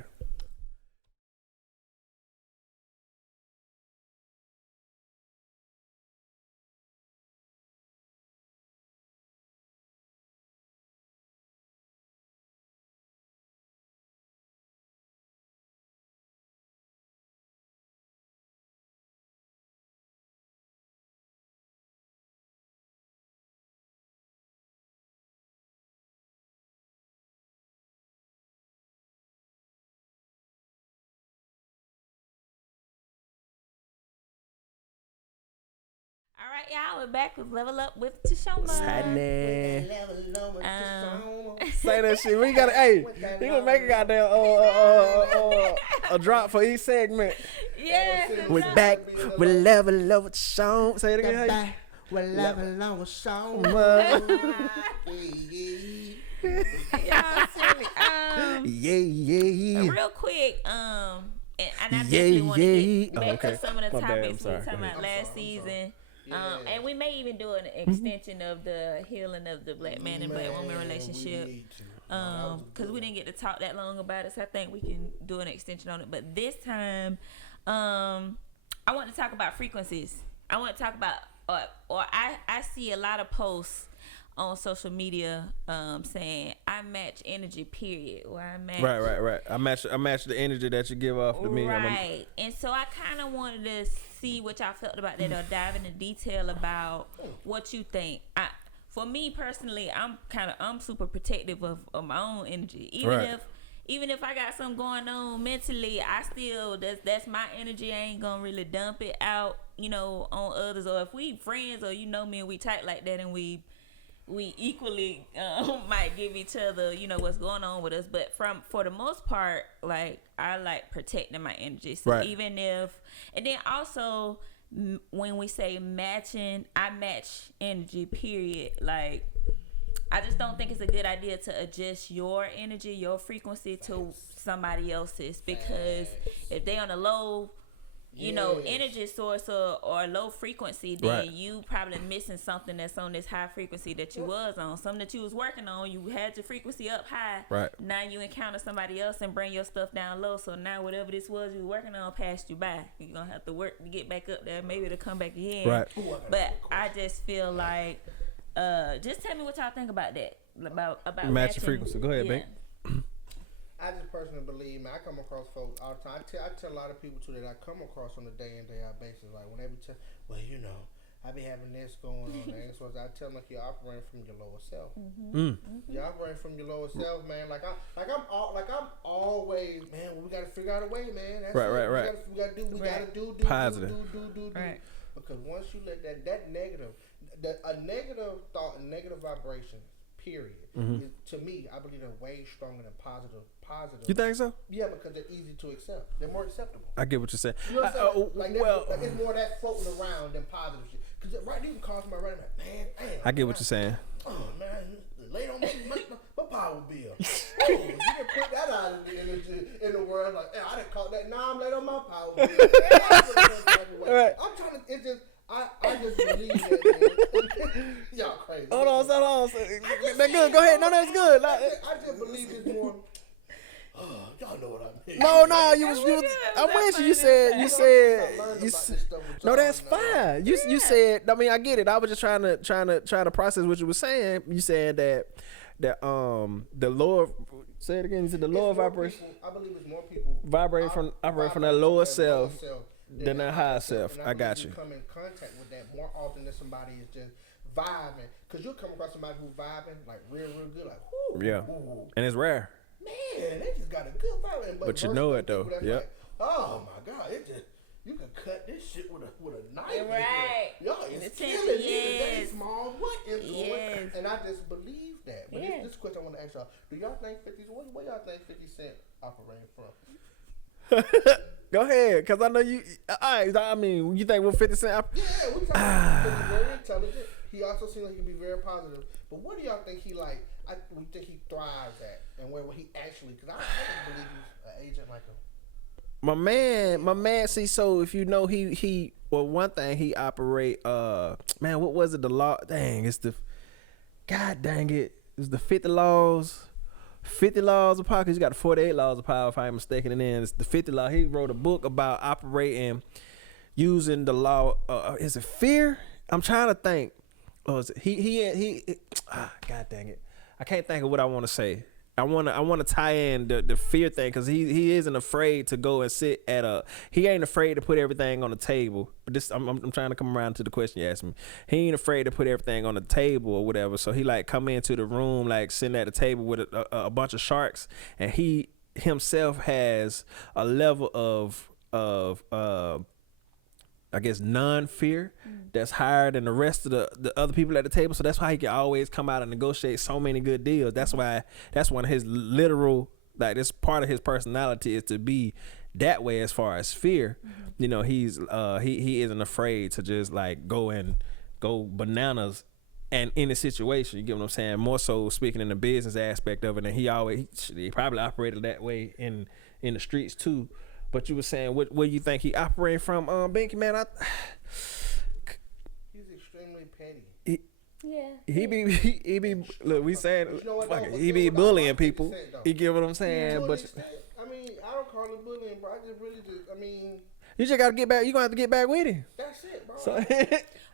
All right, y'all. We're back with Level Up with Toshoama. Sadness. Say that shit. We gotta. Hey, you gonna make a goddamn a drop for each segment. Yeah. We back with level of song. Say it again. Back with level on song. Y'all silly. Yeah. Real quick, and I Yeah, definitely want to yeah. get back Oh, okay. to some of the My bad, I'm topics we sorry. were talking Go about last season. Yeah. And we may even do an extension of the healing of the black man and black woman relationship. Because we didn't get to talk that long about it, so I think we can do an extension on it. But this time, I want to talk about frequencies. I want to talk about, I see a lot of posts on social media saying I match energy, period, or I match Right. I match the energy that you give off to me. Right. And so I kind of wanted to see what y'all felt about that, or dive into detail about what you think. For me personally, I'm super protective of my own energy. Even if I got something going on mentally, I still that's my energy. I ain't gonna really dump it out, on others. Or if we friends, or me and we tight like that, and we equally might give each other, what's going on with us. But for the most part, like, I like protecting my energy. So right. even if, and then also when we say matching, I match energy, period. Like, I just don't think it's a good idea to adjust your energy, your frequency to somebody else's, because if they on a low energy source or low frequency, then right. you probably missing something that's on this high frequency that you was on. Something that you was working on, you had your frequency up high. Right. Now you encounter somebody else and bring your stuff down low. So now whatever this was you were working on passed you by. You're gonna have to work to get back up there, maybe to come back again. Right. But I just feel like, just tell me what y'all think about that. About matching frequency. Go ahead, babe. I just personally believe, man, I come across folks all the time. I tell a lot of people too that I come across on a day in, day out basis. Like, when they be I be having this going on there. So I tell them, like, you're operating from your lower self. You're operating from your lower self, man. I'm always, man. We gotta figure out a way, man. That's right. We gotta do positive. Do. Right. Because once you let that negative, a negative thought, a negative vibration, period. Is, to me, I believe they're way stronger than positive. You think so? Yeah, because they're easy to accept. They're more acceptable. I get what you're saying. You know what I'm saying? Like it's more of that floating around than positive shit. Because right, you can call somebody right now, man, damn. I get what you're saying. Oh, man, late on my power bill. Oh, you can put that out in the world. Like, hey, I didn't call that. Nah, I'm late on my power bill. Right. I'm trying to, it's just, I just believe that, man. Y'all crazy. Hold on. That's good. Go ahead. No, that's good. I just believe it's more. Y'all know what I mean. No, you was. I'm with you. You said. No, that's fine. You said. I mean, I get it. I was just trying to process what you were saying. You said that the lower. Say it again. You said the lower vibration. I believe it's more people operate from that lower self than that higher self. I got you. Come in contact with that more often than somebody is just vibing. Because you'll come across somebody who's vibing like real good, like whoo. Yeah. And it's rare. Man, they just got a good vibe. But you know it though. Yeah. Like, oh my God, you can cut this shit with a knife. Right. Y'all is killing me. That small what influence. And I just believe that. But this question I want to ask y'all: do y'all think 50? Where y'all think 50 Cent operating from? Go ahead, cause I know you. I mean, you think 50 Cent? Yeah, we talking about he's very intelligent. He also seems like he can be very positive. But what do y'all think he like? We think he thrives at, and where he actually? Because I just believe he's an agent like him. My man. See, so if you know he one thing he operate. Man, what was it? The law? Dang, it's the. God dang it! It's the 50 laws. 50 laws of power. Cause you got the 48 laws of power. If I'm mistaken, and then it's the 50 law. He wrote a book about operating using the law. Is it fear? I'm trying to think. Oh, is it, he God dang it. I can't think of what I want to say. I want to tie in the fear thing, because he isn't afraid to go and sit at he ain't afraid to put everything on the table. But this I'm trying to come around to the question you asked me. He ain't afraid to put everything on the table or whatever. So he like come into the room like sitting at the table with a bunch of sharks, and he himself has a level of I guess non-fear that's higher than the rest of the other people at the table. So that's why he can always come out and negotiate so many good deals. That's one of his literal, like, this part of his personality is to be that way as far as fear. You know, he's he isn't afraid to just like go bananas and in a situation, you get what I'm saying? More so speaking in the business aspect of it, and he probably operated that way in the streets too. But you were saying, where you think he operated from, Binky, man? He's extremely petty. Yeah. He be look, we saying, You know what, fuck though? it, he be bullying people. Though. You get what I'm saying? To an But extent, I mean, I don't call it bullying, bro. I just really you just gotta get back. You gonna have to get back with him. that's it, bro. So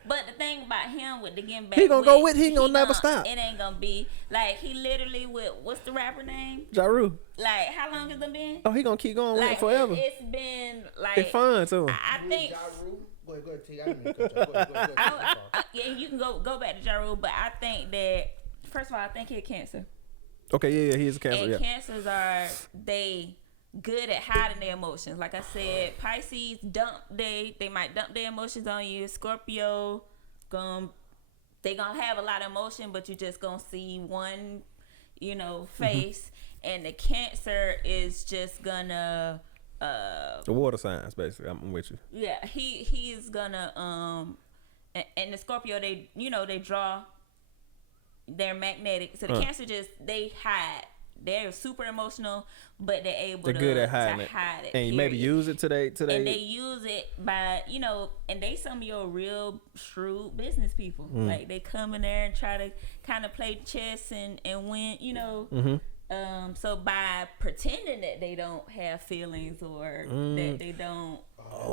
But the thing about him with the getting back, He gonna never stop. It ain't gonna be like he literally with what's the rapper name? Ja Rule. Like how long has it been? Oh, he gonna keep going with Like it forever. it's been like It's fun too. I think. Ja Rule. Go ahead, T. I didn't mean to cut you. Go ahead. Yeah, you can go back to Ja Rule, but I think that first of all, I think he had cancer. Okay, yeah, he is a cancer. And Yeah. cancers are they good at hiding their emotions. Like I said, Pisces they might dump their emotions on you. Scorpio they gonna have a lot of emotion, but you just gonna see one, face. And the Cancer is just gonna The water signs, basically. I'm with you. yeah, he is gonna and the Scorpio they draw, they're magnetic. So the Cancer they hide. They're super emotional, but they're able They're good at hiding it. hide it. And you maybe period. use it today. And they use it by, and they some of your real shrewd business people. Like they come in there and try to kind of play chess and win, so by pretending that they don't have feelings or that they don't,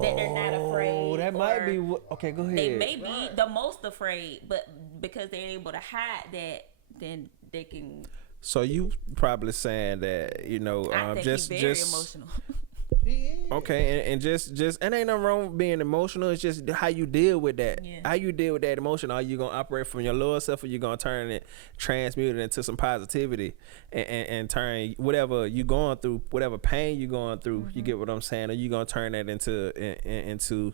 that they're not afraid. Oh, that might be. Okay, go ahead. They may be the most afraid, but because they're able to hide that, then they can. So you probably saying that I think just he's very emotional. He is. okay, and just and ain't nothing wrong with being emotional. It's just how you deal with that. Yeah. How you deal with that emotion. Are you gonna operate from your lower self, or you gonna transmute it into some positivity, and turn whatever you going through, whatever pain you going through. You get what I'm saying? Or you gonna turn that into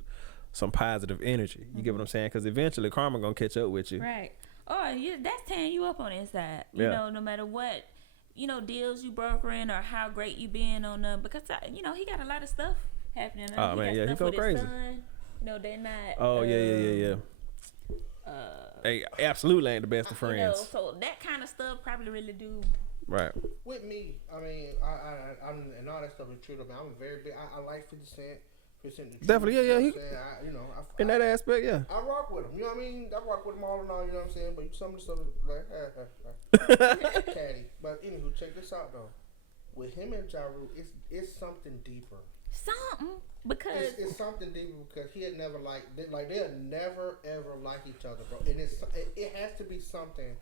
some positive energy. You get what I'm saying? Because eventually karma gonna catch up with you. Right. Or that's tearing you up on the inside. You Yeah. know, no matter what, deals you brokering or how great you being on them. Because, he got a lot of stuff happening. Oh, he man, got yeah, he stuff go with his crazy. son. They're not. Oh, yeah. Hey, absolutely ain't the best of friends. So that kind of stuff probably really do. Right. With me, I mean, I'm and all that stuff is true. I mean, I'm very big. I like 50 Cent. Definitely, yeah. He, In that aspect, yeah. I rock with him. You know what I mean? I rock with him all in all. You know what I'm saying? But some of the stuff is like, catty. But anywho, check this out though. With him and Ja Rule, it's something deeper. Something because It's something deeper because he had never they'll never ever like each other, bro. And it has to be something.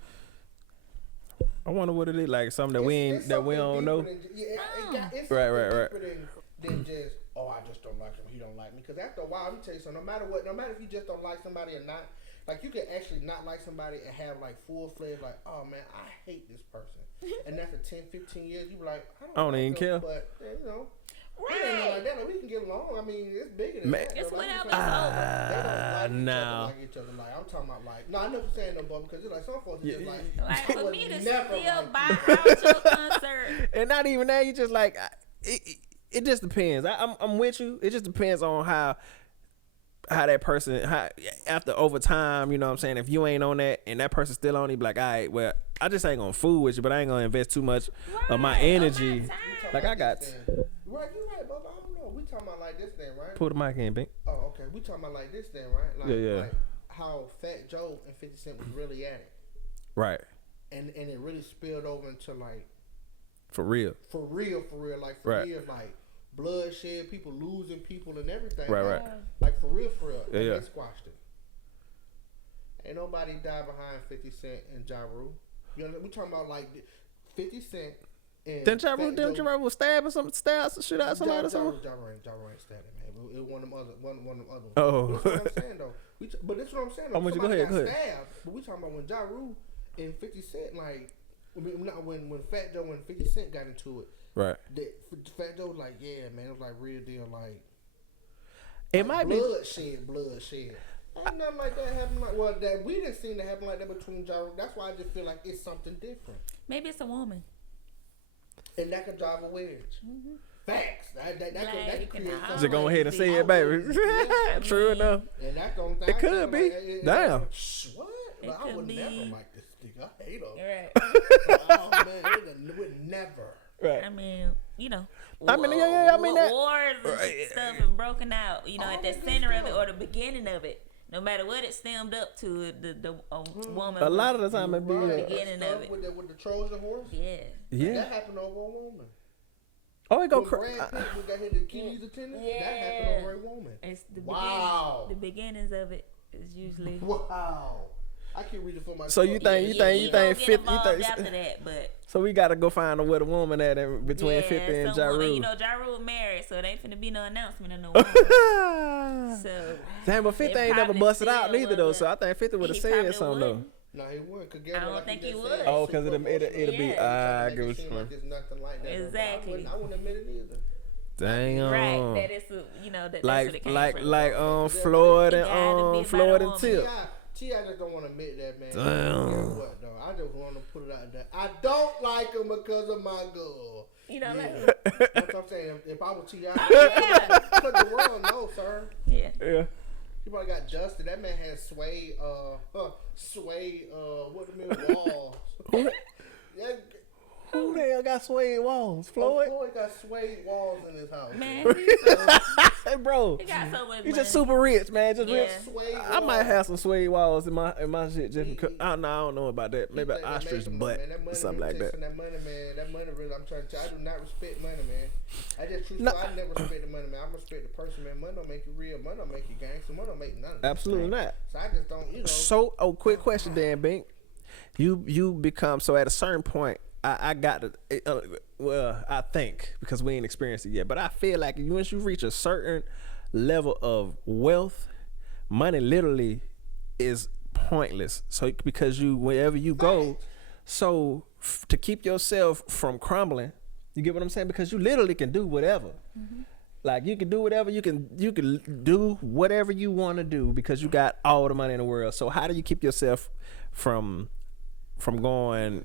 I wonder what it is like. Something that we don't know. It's Right. deeper than just I just don't like him. He don't like me. Because after a while, let me tell you something. No matter if you just don't like somebody or not, like you can actually not like somebody and have like full fledged like, oh man, I hate this person. And after 10, 15 years, you be like, I don't even like care. them, but we ain't nothing like that. No, we can get along. I mean, it's bigger than that. it's though. Like, whatever. they don't no. like each other. Like I'm talking about like, no, I never saying no, but because it's like some folks just like. Like I for would me to never still like buy you. out your concert. And not even that. You just like it just depends. I'm with you. It just depends on how that person after over time. You know what I'm saying? If you ain't on that and that person's still on, you be like, all right, well, I just ain't gonna fool with you, but I ain't gonna invest too much of my energy. Like I got. Right, you're right, but I don't know. We talking about like this thing, right? Pull the mic in, Bink. Oh, okay. We talking about like this thing, right? Like, Yeah. Like how Fat Joe and 50 Cent was really at it, Right. and it really spilled over into like For real. like Right. years, like bloodshed, people losing people and everything. Right. Like for real. Yeah, And yeah. they squashed it. Ain't nobody died behind 50 Cent and Ja Rule. You know, we talking about like 50 Cent. Then Ja Rule was stabbing some shit out of somebody or something. Ja Rule ain't stabbing, man. It was one of them other ones. Oh. But that's what I'm saying though. But that's what I'm saying. Though. I'm with you. Somebody Go ahead. stabbed, but we talking about when Ja Rule and 50 Cent, like, when Fat Joe and 50 Cent got into it. Right. Fat Joe was like, yeah, man, it was like real deal, like. It might be. Bloodshed. Ain't nothing like that happen. That we didn't seem to happen like that between Ja Rule. That's why I just feel like it's something different. Maybe it's a woman. And that could drive a wedge. Facts. That could Like, create and I Just go ahead and say it, always baby. be. I True mean, enough. And that's the only thing. It I could think, be. like, Damn. What? It But I could would be. never like this nigga. I hate him. Right. Oh man, would never. Right. I mean, you know. I mean, yeah, I mean that. Wars and Right. stuff have broken out, you know, All at the that good center of it stuff. or the beginning of it. No matter what it stemmed up to, the woman. A lot of the time it be. Right. Beginning Stuff of it. with the Trojan horse. Yeah. Yeah. That happened over a woman. Oh, it go When crazy. Brad Pitt got his Achilles tendon, that happened Yeah. over a woman. It's the Wow. the beginnings of it is usually. Wow. I can't read it for myself. So you think You don't get 50? You involved think? after that, but So we gotta go find where the woman at between yeah, 50 and Ja someone- Rule. You know, Ja Rule married, so it ain't finna be no announcement of no woman. So Damn, but 50 it ain't never probably busted out still neither though. wasn't- So I think 50 would have he said probably something though. wouldn't. No, he wouldn't. Cause I don't think he would. Oh, because it'll be. Yeah. I get what you mean. There's nothing like that. Exactly. I wouldn't admit it either. Damn. Right, that is, you know, that's what it Like came like from. like Floyd It gotta be and about Floyd a and woman. Tip. T.I. just don't want to admit that, man. Damn. Guess what, though? I just want to put it out there. I don't like him because of my girl. You know, Yeah. like, That's what I'm saying. If I was T.I., yeah, because the world knows, sir. yeah. Yeah. He probably got dusted. That man had sway, what the middle walls. Yeah, Who the hell got suede walls? Floyd? Floyd got suede walls in his house. Man, he Hey, bro. got so much He's money. just super rich, man. Just Yeah. rich. Suede I might walls. have some suede walls in my shit just because. I don't know about that. Maybe an He played ostrich that man, butt man. That or money, something like that. That money, man. That money, really. I'm trying to tell you, I do not respect money, man. I just truthfully, No. I never respect the money, man. I respect the person, man. Money don't make you real. Money don't make you gangster. Money don't make none of that. Absolutely not. So I just don't, you know. So, quick question, Dan Bink. You become so at a certain point. I got to. Well, I think because we ain't experienced it yet, but I feel like once you reach a certain level of wealth, money literally is pointless. So because wherever you go, so to keep yourself from crumbling, you get what I'm saying? Because you literally can do whatever. Like you can do whatever you can do whatever you want to do because you got all the money in the world. So how do you keep yourself from going,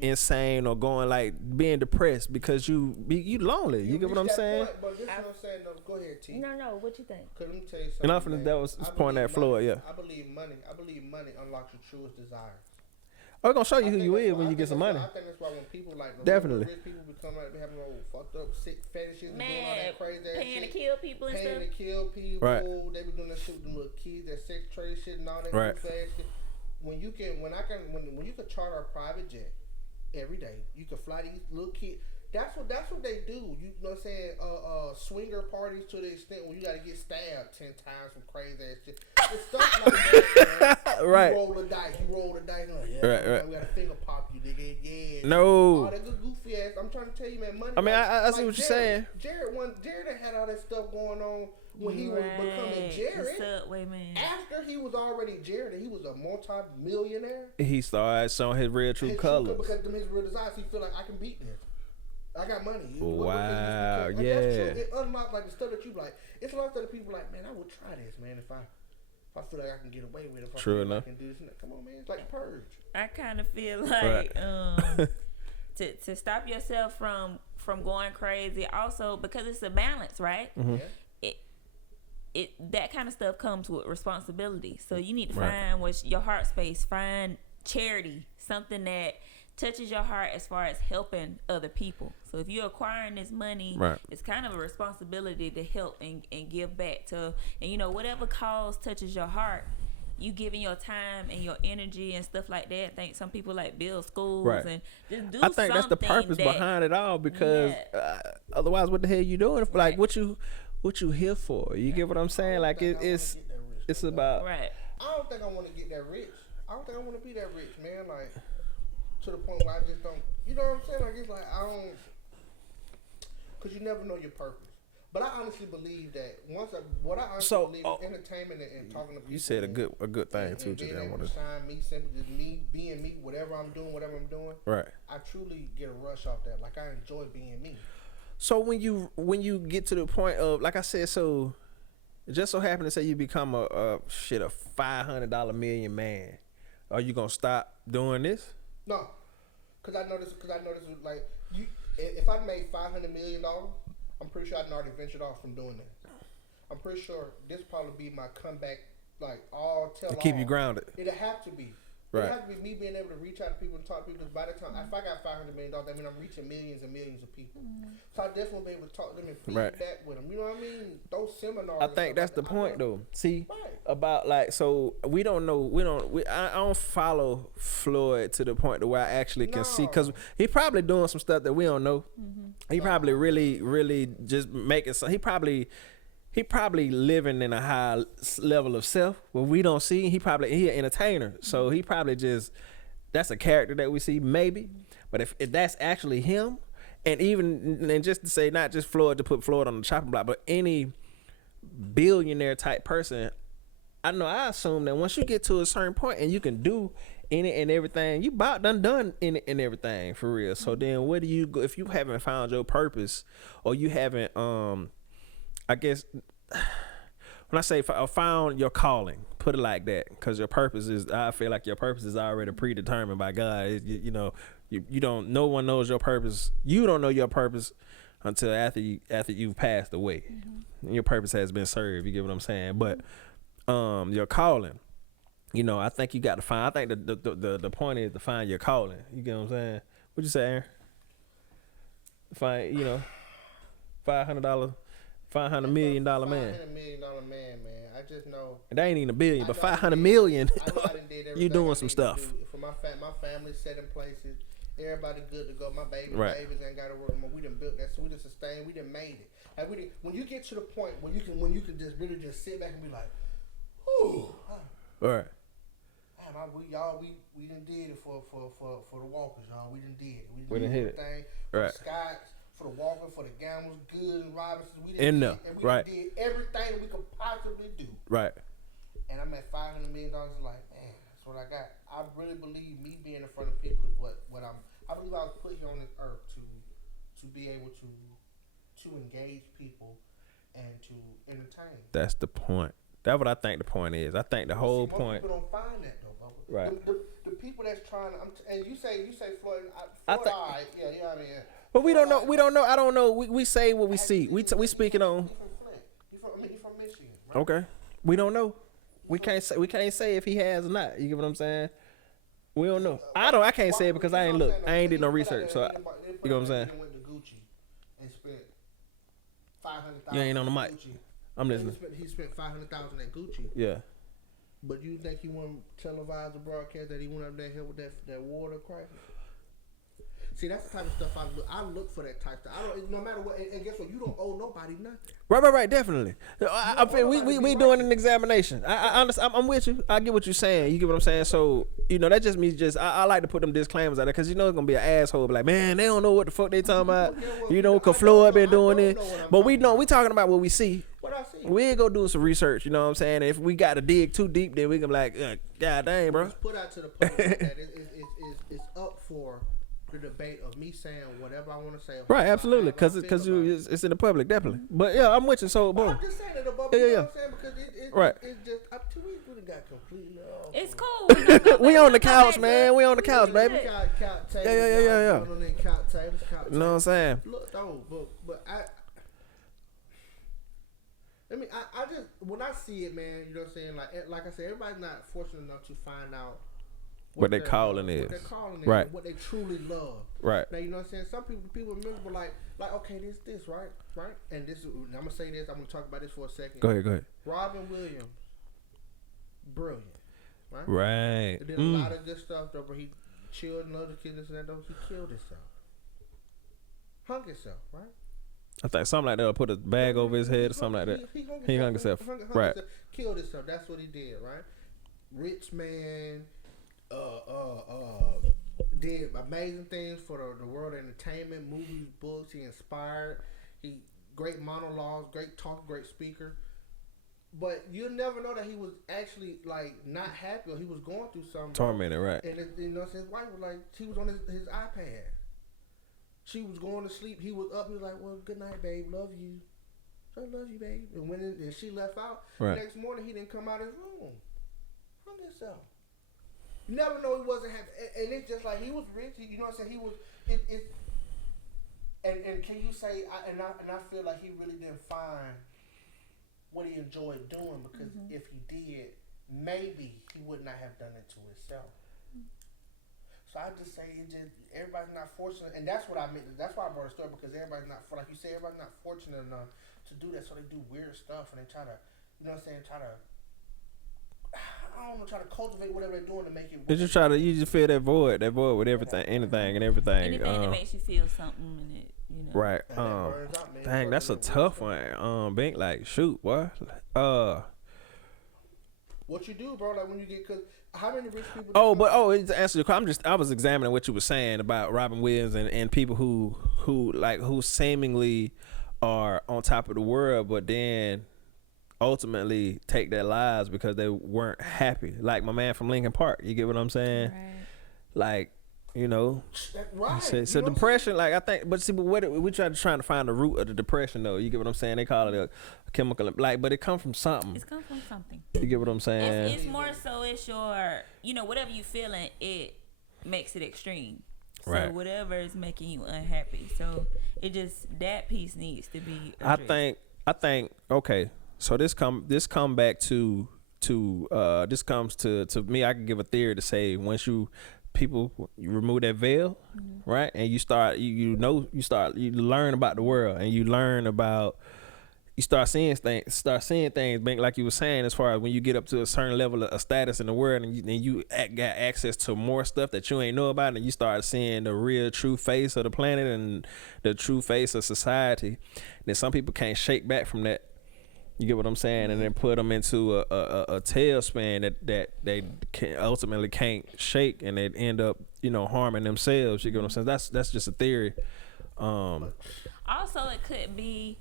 insane or going like being depressed because you lonely? You get what I'm reach that saying? point, but this is what I'm saying, though. Go ahead, T. No, what you think? Cause let me tell you something. And I'm finna, man. that was I pointing believe at Floyd, money- yeah. I believe money unlocks your truest desires. Oh, it's gonna show you I who think you that's is why- when I you get think some that's money. why- I think that's why when people like Definitely. rich people become like having old fucked up sick fetishes and doing all Man, that crazy ass paying to shit. kill people and Paying stuff. to kill people. Right. They be doing that shit with them little kids, that sex trade shit and all that Right. goofy ass shit. When you can charter a private jet every day, you can fly these little kids. That's what they do. You know what I'm saying? Swinger parties to the extent where you got to get stabbed 10 times from crazy ass shit. It's stuff like that, man. Right. You roll the dice. Oh, yeah. Right. We got to finger pop you, nigga. Yeah. No. All that good goofy ass. I'm trying to tell you, man. Money. I mean, I see what you're saying. Jared had all that stuff going on when he was becoming The Jared. Subway man. After he was already Jared and he was a multi-millionaire. He started showing his real true His colors. Because of his real desires, he feel like I can beat this. I got money. Wow, That's true. yeah. It unlocks like the stuff that you like. It's a lot of other people like, man, I would try this, man, if I feel like I can get away with it. If I True feel like enough. I can do this. Come on, man. It's like Purge. I kind of feel like to stop yourself from going crazy. Also, because it's a balance, right? Mm-hmm. Yeah. It that kind of stuff comes with responsibility. So you need to Right. find what's your heart space. Find charity, something that touches your heart as far as helping other people. So if you're acquiring this money, Right. it's kind of a responsibility to help and give back to, and whatever cause touches your heart, you giving your time and your energy and stuff like that. I think some people like build schools Right. and just do I think that's the something purpose that- behind it all because otherwise, what the hell you doing? Like, what you here for? You get what I'm saying? Like, it's about Right. I don't think I want to get that rich. I don't think I want to be that rich, man. Like, to the point where I just don't, you know what I'm saying? Like, it's like, I don't, because you never know your purpose. But I honestly believe that what I honestly believe is entertainment and talking to people. You said a good thing too, being today. able to shine me, simply just me being me, whatever I'm doing. Right. I truly get a rush off that. Like, I enjoy being me. So when you get to the point of, like I said, so it just so happened to say you become a $500 million man, are you gonna stop doing this? No, because I know this. Like, if I made $500 million, I'm pretty sure I already ventured off from doing that. I'm pretty sure this probably be my comeback, like all tell To all. keep you grounded. It'll have to be. Right. It has to be me being able to reach out to people and talk to people. Because by the time, if I got $500 million, that means I'm reaching millions and millions of people. So I definitely will be able to talk to them and feedback with them. You know what I mean? Those seminars. I think that's the point, though. See, Right. about like, so we don't know. I don't follow Floyd to the point to where I actually can see, because he probably doing some stuff that we don't know. He probably really just making some. He probably living in a high level of self where we don't see. He an entertainer, so he probably just, that's a character that we see maybe. But if that's actually him, and just to say, not just Floyd, to put Floyd on the chopping block, but any billionaire type person, I assume that once you get to a certain point and you can do any and everything, you about done any and everything for real. So then where do you go if you haven't found your purpose, or you haven't I guess when I say found your calling, put it like that, because your purpose is, I feel like your purpose is already predetermined by God. You don't. No one knows your purpose. You don't know your purpose until after you've passed away. Your purpose has been served. You get what I'm saying? But your calling, I think you got to find. I think the point is to find your calling. You get what I'm saying? What you say, Aaron? Find $500 $500 million man. $500 million man. I just know. It ain't even a billion, but 500 million. I know I done did everything You doing I some need to stuff. do. For my family set in places. Everybody good to go. My babies ain't got to work. We done built that. So we done sustained. We done made it. And when you get to the point where you can just really just sit back and be like, "Whew." All right. We done did it for the walkers, y'all. We done did it. We done hit it. Everything for Right. the Scots, for the walkers, for the gamblers, Good and Robinsons. We In done there, did, and we right. done did everything we could possibly do. Right. And I'm at $500 million. Like, man, that's what I got. I really believe me being in front of people is what I'm. I believe I was put here on this earth to be able to engage people and to entertain. That's the point. That's what I think the point is. I think the whole Most point. people don't find that though, Bubba. Right. The people that's trying to, and you say Floyd. I Floyd, think- all right, yeah, I mean. Yeah. But we don't know. I don't know. We say what we see. We speaking on. You from Flint. You from Michigan, right? Okay. We don't know. We can't say if he has or not. You get what I'm saying? We don't know. I can't say it because I ain't look. I ain't did no research. So you know what I'm saying? He went to Gucci and spent $500,000. You ain't on the mic. Gucci. I'm listening. He spent $500,000 at Gucci. Yeah. But you think he wouldn't televise the broadcast that he went up there here with that water crisis? See, that's the type of stuff I look for. That type of stuff. I don't. No matter what. And guess what? You don't owe nobody nothing. Right. Definitely. I feel we doing an examination. I understand. I'm with you. I get what you're saying. You get what I'm saying. So that just means I like to put them disclaimers out there because it's gonna be an asshole. Be like, man, they don't know what the fuck they talking about. Cause Floyd been doing it. But we know we talking about what we see. What I see. We ain't gonna do some research. You know what I'm saying? If we got to dig too deep, then we can be like, God dang, bro. It's put out to the public that it's up for the debate of me saying whatever I want to say. Right, absolutely, because it's in the public, definitely. But yeah, I'm with you. So boom. I'm just saying it above. Yeah. You know what I'm saying? Because Right. It's just up to me. We got completely off. It's cool. We on the couch, man. We on the couch, baby. Couch tables, Yeah. on them couch tables, You know what I'm saying? Look, though, but I just when I see it, man, you know what I'm saying? Like I said, everybody's not fortunate enough to find out What their calling is. What their calling is, Right. what they truly love. Right. Now you know what I'm saying. Some people remember like okay, this right, and this. I'm gonna say this. I'm gonna talk about this for a second. Go ahead. Robin Williams, brilliant, right? Right. He did a lot of good stuff though, but he chilled and other kids and that though. He killed himself, hung himself, right? I think something like that. Or put a bag over his head or something like that. He hung himself. Right. Killed himself. That's what he did, right? Rich man. Did amazing things for the world of entertainment, movies, books. He inspired. He great monologues, great talker, great speaker. But you never know that he was actually like not happy or he was going through something. Tormented, right? And you know, his wife was like, she was on his iPad. She was going to sleep. He was up. He was like, "Well, good night, babe. Love you. I love you, babe." And she left out. Right. The next morning, he didn't come out of his room. Hung himself. You never know he wasn't happy, and it's just like he was rich. You know what I'm saying? He was. And can you say? I feel like he really didn't find what he enjoyed doing, because if he did, maybe he would not have done it to himself. So I just say everybody's not fortunate, and that's what I meant. That's why I brought a story, because everybody's not, like you say, everybody's not fortunate enough to do that. So they do weird stuff, and they try to, you know what I'm saying, try to cultivate whatever they're doing to make it. You just feel that void with everything, anything and everything. Anything that makes you feel something in it, you know. Right. Dang, that's a tough one. Being like, shoot, boy. What you do, bro? Like when you get, cause how many rich people? To answer your question, I was examining what you were saying about Robin Williams and people who seemingly are on top of the world, but then ultimately take their lives because they weren't happy. Like my man from Lincoln Park. You get what I'm saying? Right. Like, you know, right. It's a depression. Like I think, but what we trying to find the root of the depression though. You get what I'm saying? They call it a chemical, like, but it come from something. It's come from something. You get what I'm saying? It's more so it's your, you know, whatever you feeling, it makes it extreme. So Right. whatever is making you unhappy. So it just, that piece needs to be addressed. I think okay. So this come back to this comes to me. I can give a theory to say once you remove that veil, right, and you learn about the world, and you start seeing things like you were saying, as far as when you get up to a certain level of status in the world, and you got access to more stuff that you ain't know about, and you start seeing the real true face of the planet and the true face of society. Then some people can't shake back from that. You get what I'm saying? And then put them into a tailspin that they ultimately can't shake, and they end up, you know, harming themselves. You get what I'm saying? That's just a theory. Also, it could be,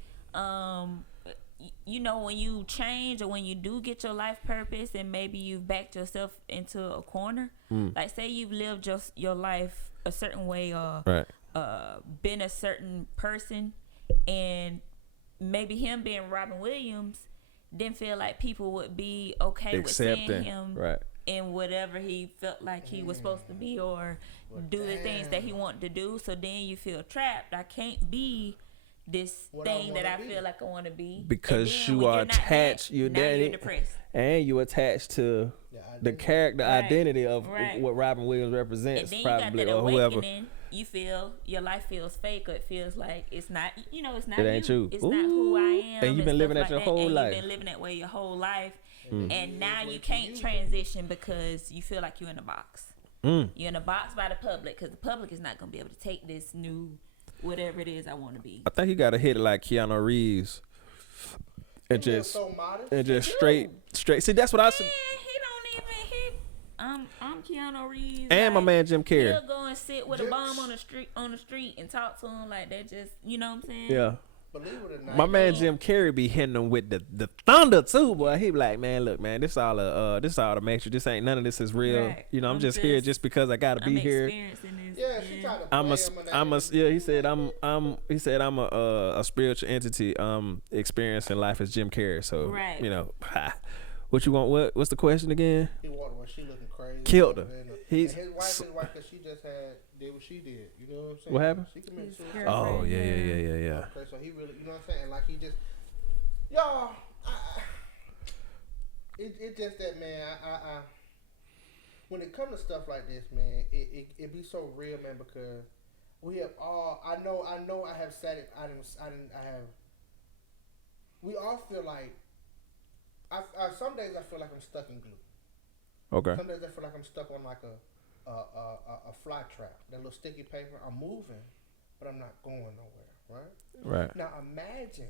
you know, when you change or when you do get your life purpose, and maybe you've backed yourself into a corner. Like say you've lived your life a certain way, or right. Been a certain person, and maybe him being Robin Williams didn't feel like people would be okay with seeing him in whatever he felt like he was supposed to be, or do the things that he wanted to do. So then you feel trapped. I can't be this thing that I feel like I want to be, because you are attached. You're depressed, and you attached to the character identity of what Robin Williams represents, and then probably, you got that or whoever. awakening. You feel your life feels fake, or it feels like it's not. You know, it's not. It ain't you. It's not who I am. And you've been living that your whole life. You've been living that way your whole life, and now you can't transition because you feel like you're in a box. You're in a box by the public, because the public is not going to be able to take this new whatever it is I want to be. I think you got to hit it like Keanu Reeves, and just straight. See, that's what I said. He don't even. I'm Keanu Reeves, and my man Jim Carrey. He'll go and sit with a bum on the street and talk to him like that. Just, you know what I'm saying? Yeah. Believe it or not, My man Jim Carrey be hitting them with the thunder too, boy. He be like, man, look, man, this all the matrix. This ain't none of this is real. Right. You know, I'm just here just because I gotta be here. Yeah, she tried to He said I'm a spiritual entity experiencing life as Jim Carrey. So you know, what you want? What's the question again? He wanted when she looking crazy. Killed her. His wife because she just did what she did. You know what I'm saying? What happened? She committed suicide. Oh yeah. Okay, so he really, you know what I'm saying? Like he just, y'all. It just that, man. I when it comes to stuff like this, man, it be so real, man, because we have all. I know. I have said it. I have. We all feel like. Some days I feel like I'm stuck in glue. Okay. Some days I feel like I'm stuck on like a fly trap. That little sticky paper. I'm moving, but I'm not going nowhere. Right. Right. Now imagine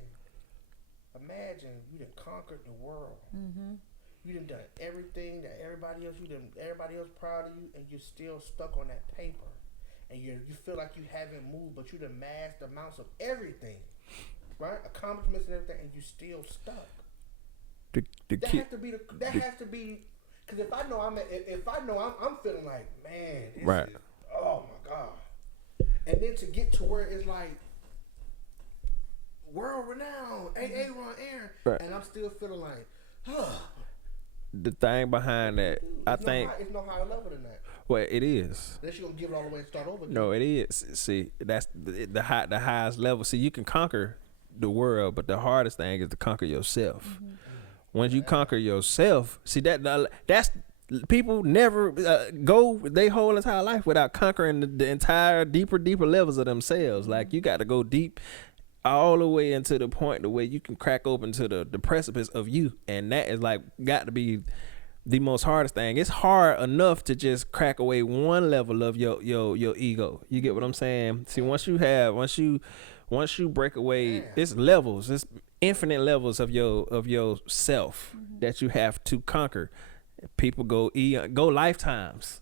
you done conquered the world. Mm-hmm. You done everything that everybody else. Everybody else proud of you, and you're still stuck on that paper. And you feel like you haven't moved, but you done massed amounts of everything, right? Accomplishments and everything, and you still stuck. That has to be. Because if I know I'm feeling like, man, this is, oh my God. And then to get to where it's like world renowned, AA run Aaron, and I'm still feeling like, the thing behind that, I think, it's no higher level than that. well, it is. Unless you gonna give it all the way and start over again. No, it is. See, that's the highest level. See, you can conquer the world, but the hardest thing is to conquer yourself. Mm-hmm. Once you conquer yourself, see that's people never go their whole entire life without conquering the entire deeper levels of themselves. Like, you got to go deep all the way into the point the way you can crack open to the precipice of you, and that is like got to be the most hardest thing. It's hard enough to just crack away one level of your ego. You get what I'm saying? See, once you break away, it's levels, it's infinite levels of your self that you have to conquer. People go lifetimes.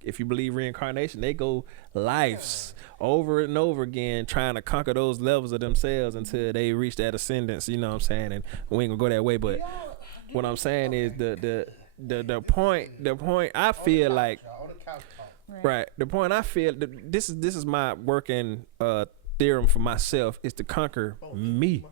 If you believe reincarnation, they go lives over and over again trying to conquer those levels of themselves until they reach that ascendance. You know what I'm saying? And we ain't gonna go that way, but what I'm saying is the point I feel like, right, the point I feel this is my working theorem for myself is to conquer me.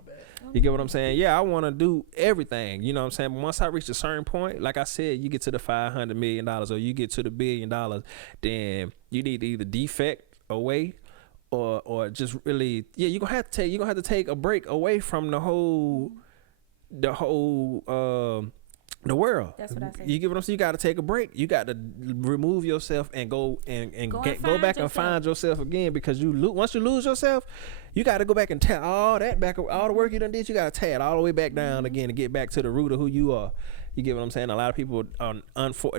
You get what I'm saying? Yeah, I want to do everything. You know what I'm saying? But once I reach a certain point, like I said, you get to the $500 million or you get to the $1 billion, then you need to either defect away or just really, you're gonna have to take a break away from the whole the world. That's what I said. You get what I'm saying? You got to take a break. You got to remove yourself and go back and find yourself again, because once you lose yourself, you got to go back and tear all that back, all the work you done did. You got to tear it all the way back down again to get back to the root of who you are. You get what I'm saying? A lot of people are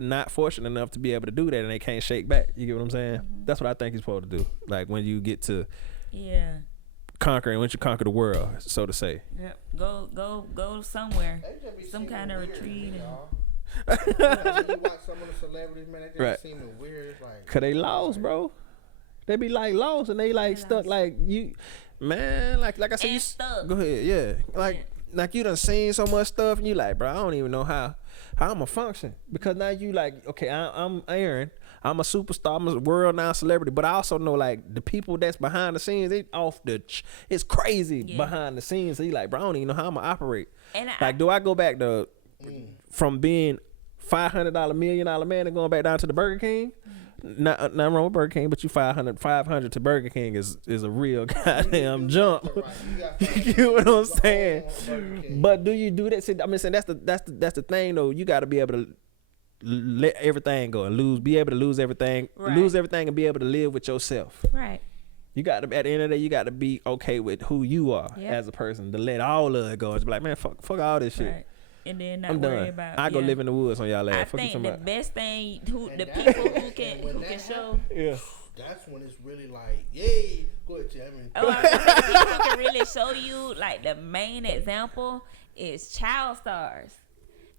not fortunate enough to be able to do that, and they can't shake back. You get what I'm saying? That's what I think you're supposed to do. Like, when you get to conquering, once you conquer the world, so to say. Yep. Go somewhere, some kind of retreat. You watch some of the celebrities, man, they just seem weird. It's like, cause they lost, bro. They be like lost, and they like stuck. Like, you, man, like I said, you stuck. Go ahead, yeah. Like you done seen so much stuff, and you like, bro, I don't even know how I'm gonna function, because now you like, okay, I'm Aaron. I'm a superstar. I'm a world-renowned celebrity, but I also know, like, the people that's behind the scenes, it's crazy behind the scenes. So you like, bro, I don't even know how I'm gonna operate. And do I go back to from being $500 $1 million man and going back down to the Burger King? Not wrong with Burger King, but you 500 to Burger King is a real goddamn jump. You get what I'm saying? But do you do that? See, I mean, saying that's the thing though. You got to be able to let everything go and be able to lose everything, and be able to live with yourself. Right. You got to, at the end of the day, you got to be okay with who you are as a person, to let all of it go. It's like, man, fuck all this shit. Right. And then not I'm worry done. about. I go live in the woods on y'all ass. I think the best thing, the people who can show. Yeah. That's when it's really like, yay. Go ahead, Tim. The people who can really show you, like, the main example is child stars.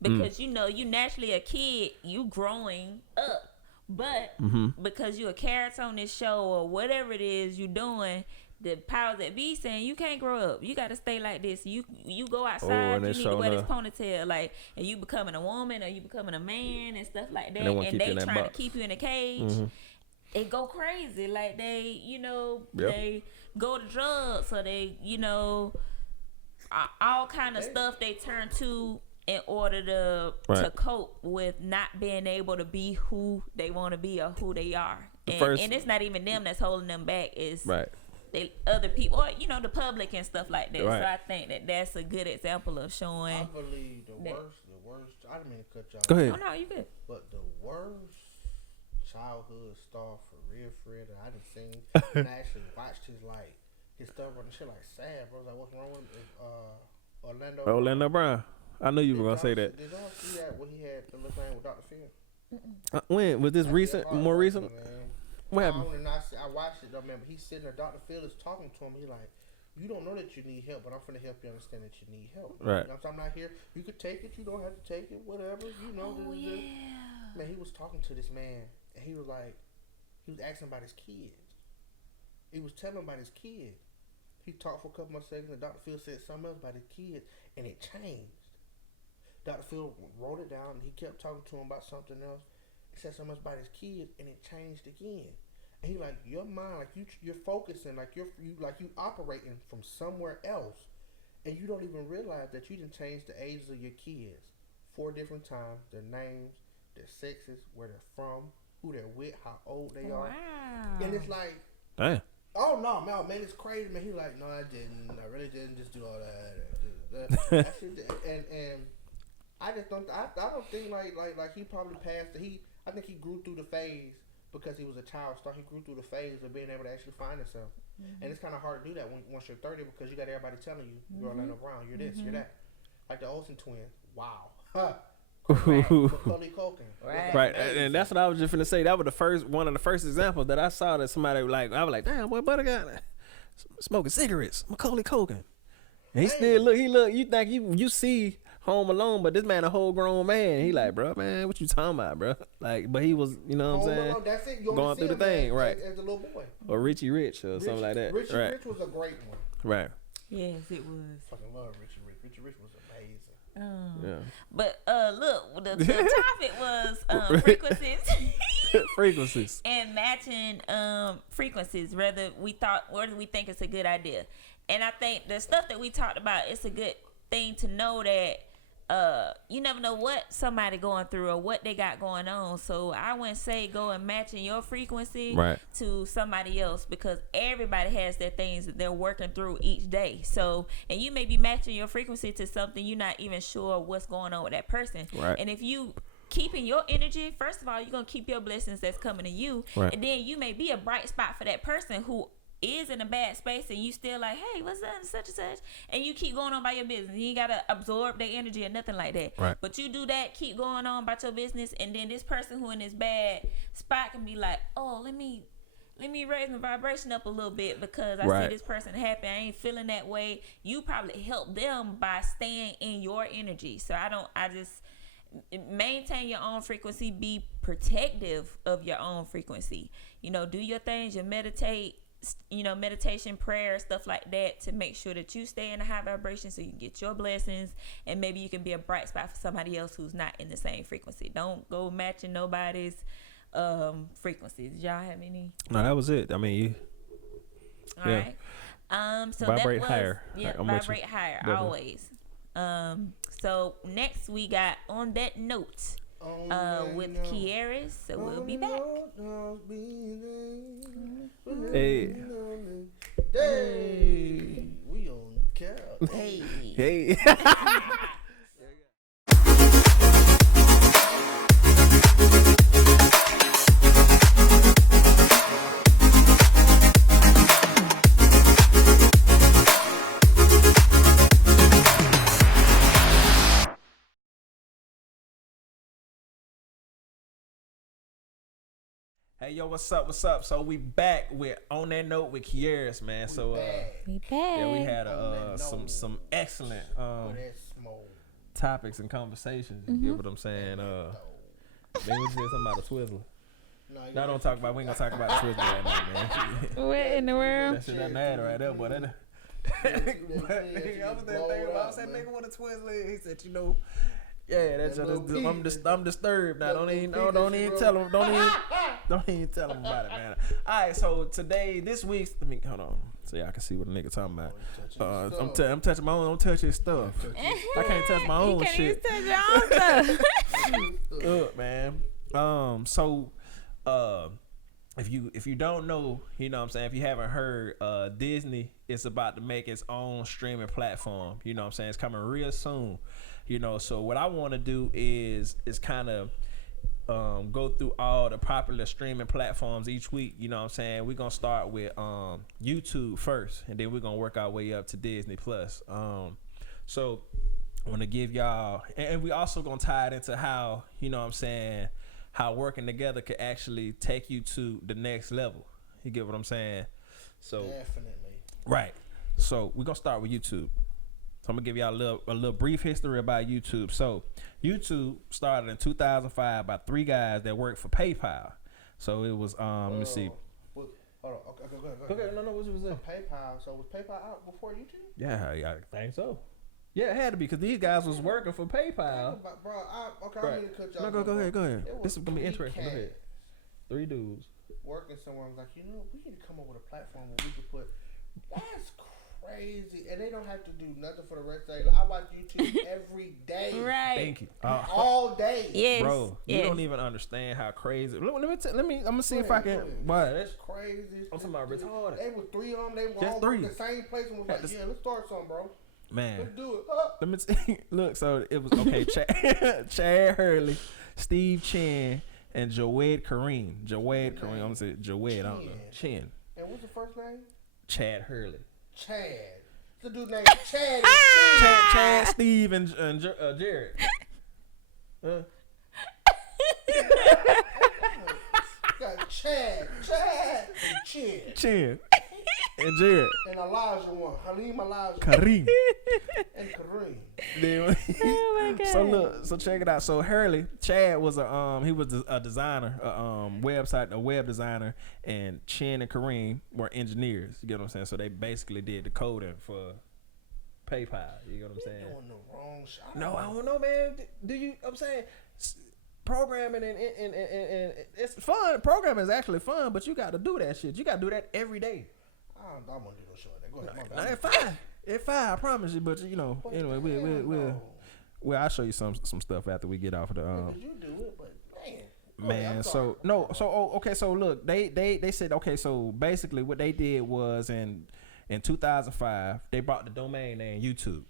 Because, you know, you naturally a kid, you growing up. But because you a character on this show or whatever it is you doing, the powers that be saying you can't grow up. You got to stay like this. You go outside, you need to wear this ponytail. Like, and you becoming a woman or you becoming a man and stuff like that. And they trying to keep you in a cage. It go crazy. Like, they, you know, they go to drugs, or they, you know, all kind of stuff they turn to in order to cope with not being able to be who they want to be or who they are. And it's not even them that's holding them back. It's they other people, or, you know, the public and stuff like that. So I think that's a good example of showing. I believe the worst. I didn't mean to cut y'all. Go ahead. Oh no, you good. But the worst childhood star for real, Fred, and I done seen and I actually watched his stuff on the shit like sad, bro. I was like, what's wrong with him? Orlando Brown. I knew you were gonna say that. Did y'all see that when he had the little thing with Dr. Phil? When was this more recent? Man. What happened? I watched it though, man. But he's sitting there. Dr. Phil is talking to him. He like, you don't know that you need help, but I'm finna help you understand that you need help. Right. You know, so I'm not here. You could take it. You don't have to take it. Whatever. You know. Man, he was talking to this man, and he was asking about his kids. He was telling him about his kids. He talked for a couple more seconds, and Dr. Phil said something else about his kids, and it changed. Dr. Phil wrote it down, and he kept talking to him about something else. He said something else about his kids, and it changed again. And he like, your mind, like you're focusing, like you operating from somewhere else, and you don't even realize that you didn't change the ages of your kids 4 different times, their names, their sexes, where they're from, who they're with, how old they are. Wow. And it's like, Damn. oh no, man, it's crazy, man. He like, no, I didn't. I really didn't just do all that. And I just don't. I don't think like he probably passed. I think he grew through the phase because he was a child star. He grew through the phase of being able to actually find himself. And it's kind of hard to do that once you're 30 because you got everybody telling you you're Orlando Brown, you're this, you're that. Like the Olsen twins. Wow. Macaulay Culkin. Right, and that's what I was just finna say. That was one of the first examples that I saw that somebody like. I was like, damn, boy, Butter got smoking cigarettes. Macaulay Culkin. And he still look. You think you see Home Alone, but this man a whole grown man. He like, bro, man, what you talking about, bro? Like, but he was, you know what I'm saying? That's it. You going through the thing, right? As a little boy. Or Richie Rich or something like that. Richie right. Rich was a great one. Right. Yes, it was. Fucking love Richie Rich. Richie Rich was amazing. Yeah. But look, the topic was frequencies. Frequencies. And matching frequencies, whether we think it's a good idea. And I think the stuff that we talked about, it's a good thing to know that you never know what somebody going through or what they got going on. So I wouldn't say go and matching your frequency to somebody else, because everybody has their things that they're working through each day. So, and you may be matching your frequency to something you're not even sure what's going on with that person. Right. And if you keeping your energy, first of all, you're gonna keep your blessings that's coming to you, and then you may be a bright spot for that person who is in a bad space, and you still like, hey, what's up, such and such, and you keep going on by your business. You ain't gotta absorb their energy or nothing like that. Right. But you do that, keep going on about your business, and then this person who in this bad spot can be like, oh, let me raise my vibration up a little bit because I see this person happy. I ain't feeling that way. You probably help them by staying in your energy. So I just maintain your own frequency. Be protective of your own frequency. Do your things. You meditate. Meditation, prayer, stuff like that, to make sure that you stay in a high vibration so you can get your blessings, and maybe you can be a bright spot for somebody else who's not in the same frequency. Don't go matching nobody's frequencies. Y'all have any? No, that was it. I mean, you. All right. So vibrate that was, higher. Yeah, vibrate higher. Definitely. Always. So next we got On That Note. With Queres, so we'll be back. Hey. We on couch. Hey. Hey, yo, what's up? So we back with On That Note with Queres, man. So we back. Yeah, we had some excellent topics and conversations. You get what I'm saying? Then we said something about the Twizzler. No, don't talk about. We ain't gonna talk about the Twizzler right now, man. What in the world? That shit doesn't matter right there, boy. That. But nigga, I was there thinking about. I said, nigga, what a Twizzler? He said, yeah, that's just. I'm disturbed now. Don't even tell him. Don't even tell him about it, man. All right, so this week's. Hold on, so y'all can see what a nigga talking about. I'm touching my own. Don't touch his stuff. I can't touch my own shit. You can't even touch your own stuff. Look, man. So, if you don't know, you know what I'm saying, if you haven't heard, Disney is about to make its own streaming platform. You know what I'm saying? It's coming real soon. So what I want to do is kind of go through all the popular streaming platforms each week. You know what I'm saying? We're going to start with YouTube first, and then we're going to work our way up to Disney Plus. So I want to give y'all, and we also going to tie it into how, you know what I'm saying, how working together could actually take you to the next level. You get what I'm saying? So definitely. Right. So we're going to start with YouTube. So I'm going to give y'all a little brief history about YouTube. So YouTube started in 2005 by 3 guys that worked for PayPal. So it was, let me see. Hold on. Okay, Okay, no, what was it? PayPal. So was PayPal out before YouTube? Yeah, I think so. Yeah, it had to be because these guys was working for PayPal. Bro, I need to cut y'all. No, go ahead. This is going to be interesting. Go ahead. 3 dudes. Working somewhere. I was like, we need to come up with a platform where we could put. That's crazy, and they don't have to do nothing for the rest of their life. I watch YouTube every day, Right. Thank you. all day. Yes. Bro, you yes. don't even understand how crazy. I'm gonna see if I can. What? That's crazy. I'm talking about retarded. They was 3 of them. They were Just all 3. in the same place and was like, Had to- "Yeah, let's start something, bro. Man, Let's do it." let me look. So it was okay. Chad Hurley, Steve Chen, and Joed Kareem. Joed Kareem. I'm gonna say Joed. I don't know. Chen. And what's the first name? Chad Hurley. Chad. The dude named Chad. Chad, Steve, and Jared. Got Chad, and Chen, and Jared. and Elijah one. Halim Elijah Kareem. and Kareem. Then- Oh my God. So look, so check it out. So Hurley, Chad was a designer, a web designer, and Chen and Kareem were engineers. You get what I'm saying? So they basically did the coding for PayPal. You get what I'm saying? Doing the wrong shot. No, I don't know, man. Do you? I'm saying programming and it's fun. Programming is actually fun, but you got to do that shit. You got to do that every day. I don't want to do no shit like that. Go ahead. No, it's fine. It's fine. I promise you. But you know, anyway, we'll I'll show you some stuff after we get off of the. You do it, but man. Man, so no, so okay, so look, they said okay, so basically what they did was in 2005 they brought the domain name YouTube.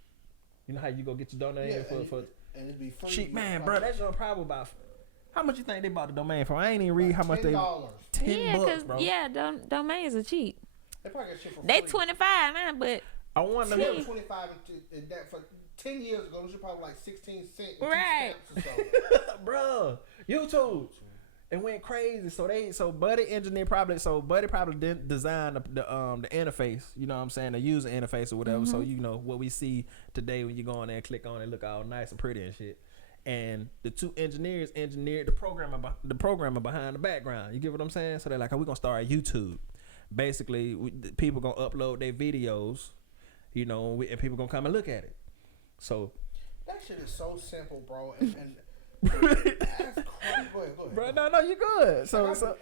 You know how you go get your domain for and it'd be free. cheap, man, bro. That's your probably about. How much you think they bought the domain for? I ain't even read how much they. $10. $10, bro. Domains are cheap. They probably get shit for They free. 25 now, but I want They to. were 25 and that for 10 years ago. It was probably like 16 cents. Right. Bro, YouTube. It went crazy. So Buddy probably didn't design the interface, you know what I'm saying, the user interface or whatever. So you know what we see today when you go on there and click on it, look all nice and pretty and shit. And the 2 engineers engineered the programmer behind the background. You get what I'm saying? So they're like, "Oh, we're gonna start a YouTube." Basically, people gonna upload their videos, you know, and people gonna come and look at it. So That shit is so simple, bro. And that's crazy. Go ahead. bro, no, you good. So I'm gonna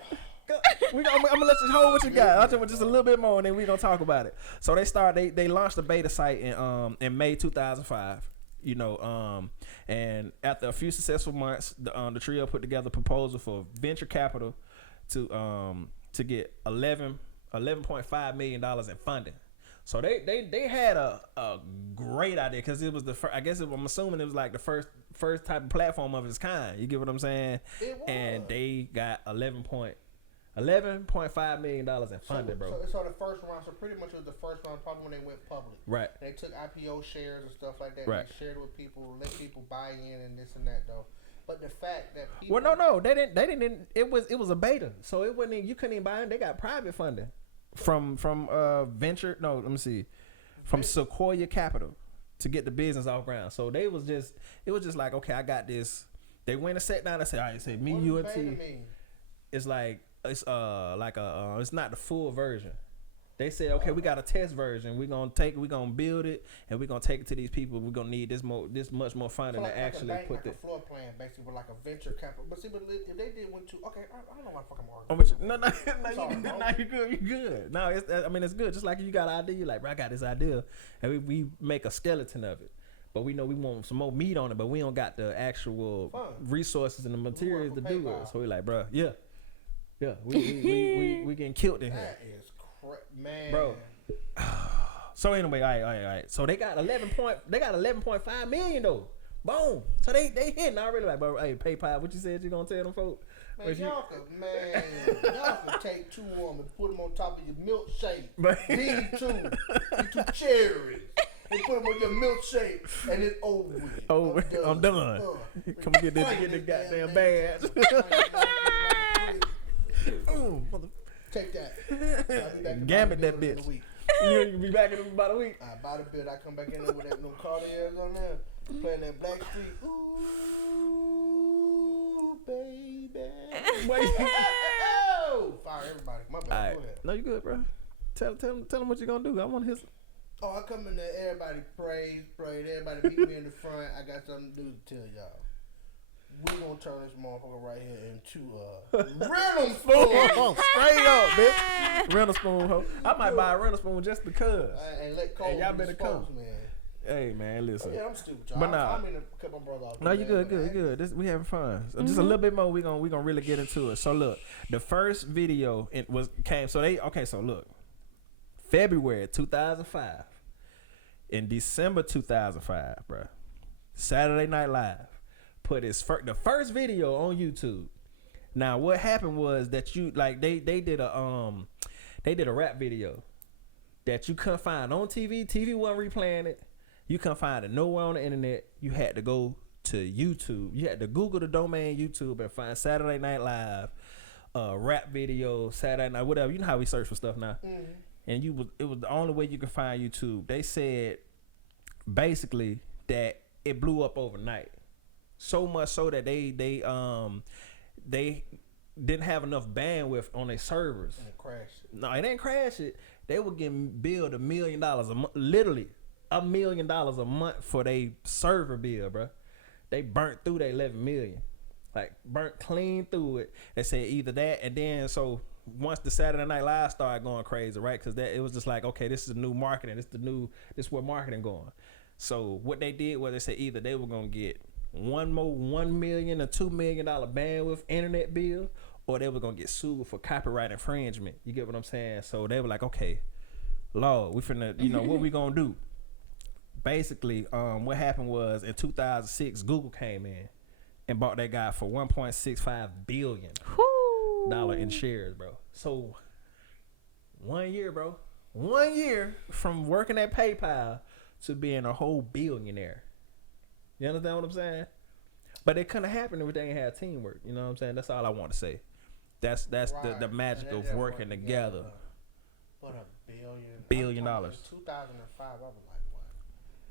let you hold what you got. I'll tell you just a little bit more, and then we gonna talk about it. So they launched the beta site in May 2005. You know, and after a few successful months, the trio put together a proposal for venture capital to get $11.5 million in funding. So they had a great idea because it was the first. I guess I'm assuming it was like the first type of platform of its kind. You get what I'm saying? It was. And they got $11.5 million in funding, bro. So the first round. So pretty much it was the first round, probably when they went public. Right. They took IPO shares and stuff like that. Right. And they shared with people, let people buy in and this and that though. But the fact that people. Well, no, they didn't. It was a beta, so it wasn't. You couldn't even buy it. They got private funding from venture. No, let me see, from Sequoia Capital to get the business off ground. So it was just like, okay, I got this. They went and sat down and said, all right, say me, you, and T. It's like it's it's not the full version. They said, okay, we got a test version. We're gonna build it, and we're gonna take it to these people. We're gonna need this much more funding to actually put the floor plan basically with like a venture capital. But see, if they did went to I don't know why the fuck I'm Oh, arguing. you're good. No, it's good. Just like you got an idea, you're like, bro, I got this idea, and we make a skeleton of it. But we know we want some more meat on it, but we don't got the actual resources and the materials to do it. So we're like, bro, yeah, we getting killed in here. That is man, bro. So anyway, all right. So they got 11.5 million though. Boom. So they hitting already. Like, bro, hey, PayPal, what you said you gonna tell them folks? Man, y'all can take 2 of them and put them on top of your milkshake. These two cherries. And put them on your milkshake, and it's over with. Oh, I'm done. Come get the goddamn badge. Take that. Gambit that bitch. You'll be back in about a week. I buy the bit. I come back in there with that no Cartiers on there, playing that Black Street. Ooh, baby. Oh, fire everybody. My bad. Right. Go ahead. No, you good, bro. Tell them what you gonna do. I want his. Oh, I come in there. Everybody praise. Everybody beat me in the front. I got something to do to tell y'all. We're gonna turn this motherfucker right here into a rhythm storm. Straight up, bitch. Rental spoon, ho. I might buy a rental spoon just because. And let Cole Hey, y'all better come. man. Hey man, listen. Yeah, I'm stupid, y'all. But nah. I'm in to cut my brother off. No, you good. We having fun. So just a little bit more. We gonna really get into it. So look, the first video So look, February 2005, in December 2005, bro. Saturday Night Live put the first video on YouTube. Now what happened was that they did a rap video that you couldn't find on TV. TV wasn't replaying it. You couldn't find it nowhere on the internet. You had to go to YouTube. You had to Google the domain YouTube and find Saturday Night Live, rap video, Saturday Night, whatever. You know how we search for stuff now. Mm-hmm. And it was the only way you could find YouTube. They said basically that it blew up overnight. So much so that they didn't have enough bandwidth on their servers. And it crashed. No, it didn't crash it. They were getting billed $1 million a month, literally $1 million a month for their server bill, bro. They burnt through their 11 million, like burnt clean through it. They said either that, and then so once the Saturday Night Live started going crazy, right? Because it was just like, okay, this is new marketing. This where marketing going. So what they did was they said either they were gonna get $1 million or $2 million bandwidth internet bill, or they were gonna get sued for copyright infringement. You get what I'm saying? So they were like, okay, Lord, we finna, what we gonna do? Basically, what happened was in 2006, Google came in and bought that guy for $1.65 billion in shares, bro. So 1 year, bro, 1 year from working at PayPal to being a whole billionaire. You understand what I'm saying? But it couldn't happen if they ain't had teamwork. You know what I'm saying? That's all I want to say. That's right. the magic of working together. But $1 billion. In 2005, I was like, what?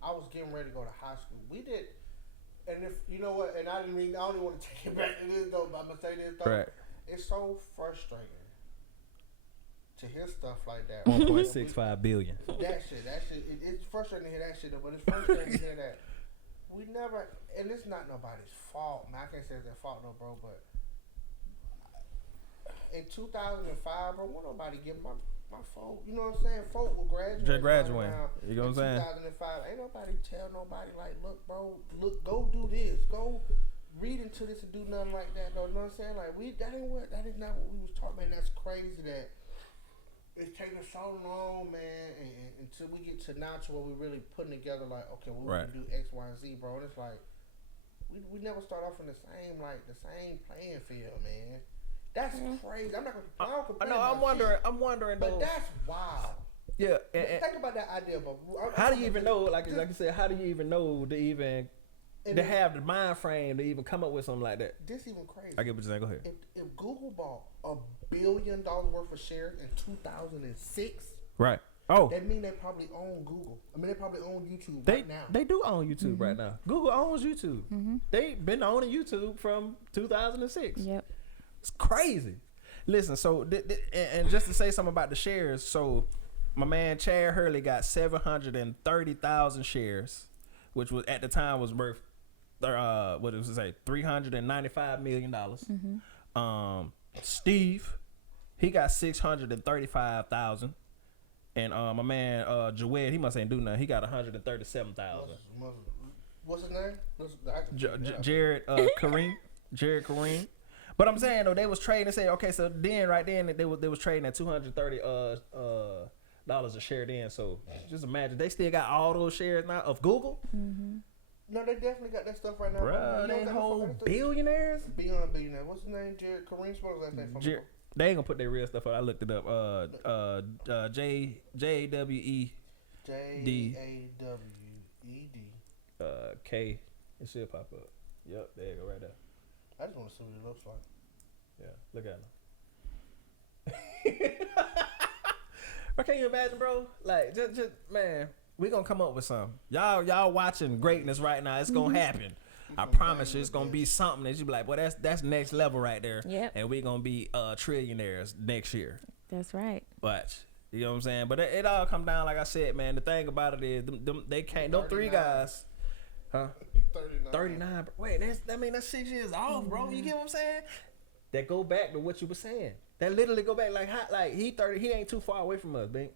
I was getting ready to go to high school. We did, and if you know what, and I don't even want to take it back to this though, but I'm gonna say this though. Right. It's so frustrating to hear stuff like that. 1.65 billion. That shit. It's frustrating to hear that shit, though, but it's frustrating to hear that. We never, and it's not nobody's fault, man. I can't say it's their fault, no, bro, but in 2005, bro, won't nobody give my folk, you know what I'm saying? Folk will graduate. Just graduate. You know what I'm saying? 2005, ain't nobody tell nobody, like, look, bro, go do this. Go read into this and do nothing like that, though. You know what I'm saying? Like, that is not what we was taught, man. That's crazy that it's taking so long, man, and until we get to now to where we're really putting together, like, okay, well, we can do X, Y, and Z, bro. And it's like, we never start off in the same playing field, man. That's crazy. I'm not gonna complain. No, I'm wondering but though. That's wild. Yeah, think about that idea, but how do you even know? Like I said, how do you even know to have the mind frame to even come up with something like that? This even crazy. I get what you're saying. Go ahead. If Google bought $1 billion worth of shares in 2006, right? Oh, that mean they probably own Google. I mean, they probably own YouTube right now. They do own YouTube right now. Google owns YouTube. They've been owning YouTube from 2006. Yep. It's crazy. Listen, so and just to say something about the shares, so my man Chad Hurley got 730,000 shares, which was at the time was worth what did it say, $395 million. Steve, he got 635,000, and my man Jawed, he must ain't do nothing. He got 137,000. What's his name? Jared Kareem. But I'm saying though, they was trading and saying, okay, so then they was trading at $230 a share then. So just imagine they still got all those shares now of Google. No, they definitely got that stuff right now. Bruh, they whole billionaires. Beyond billionaire. What's his name? Jared Kareem. What's last name? They ain't gonna put their real stuff up. I looked it up. J A W E D K. It should pop up. Yep, there you go, right there. I just want to see what it looks like. Yeah, look at him. But can you imagine, bro? Like, just man, we gonna come up with something. Y'all watching greatness right now. It's gonna happen. I promise you, it's gonna be something that you be like, well, that's next level right there. Yep. And we gonna be trillionaires next year. That's right. But you know what I'm saying. But it all come down, like I said, man. The thing about it is, they can't. Them three guys. Huh? 39. Wait, that's 6 years off, bro. You get what I'm saying? that go back to what you were saying. That literally go back like he 30, he ain't too far away from us, Bink.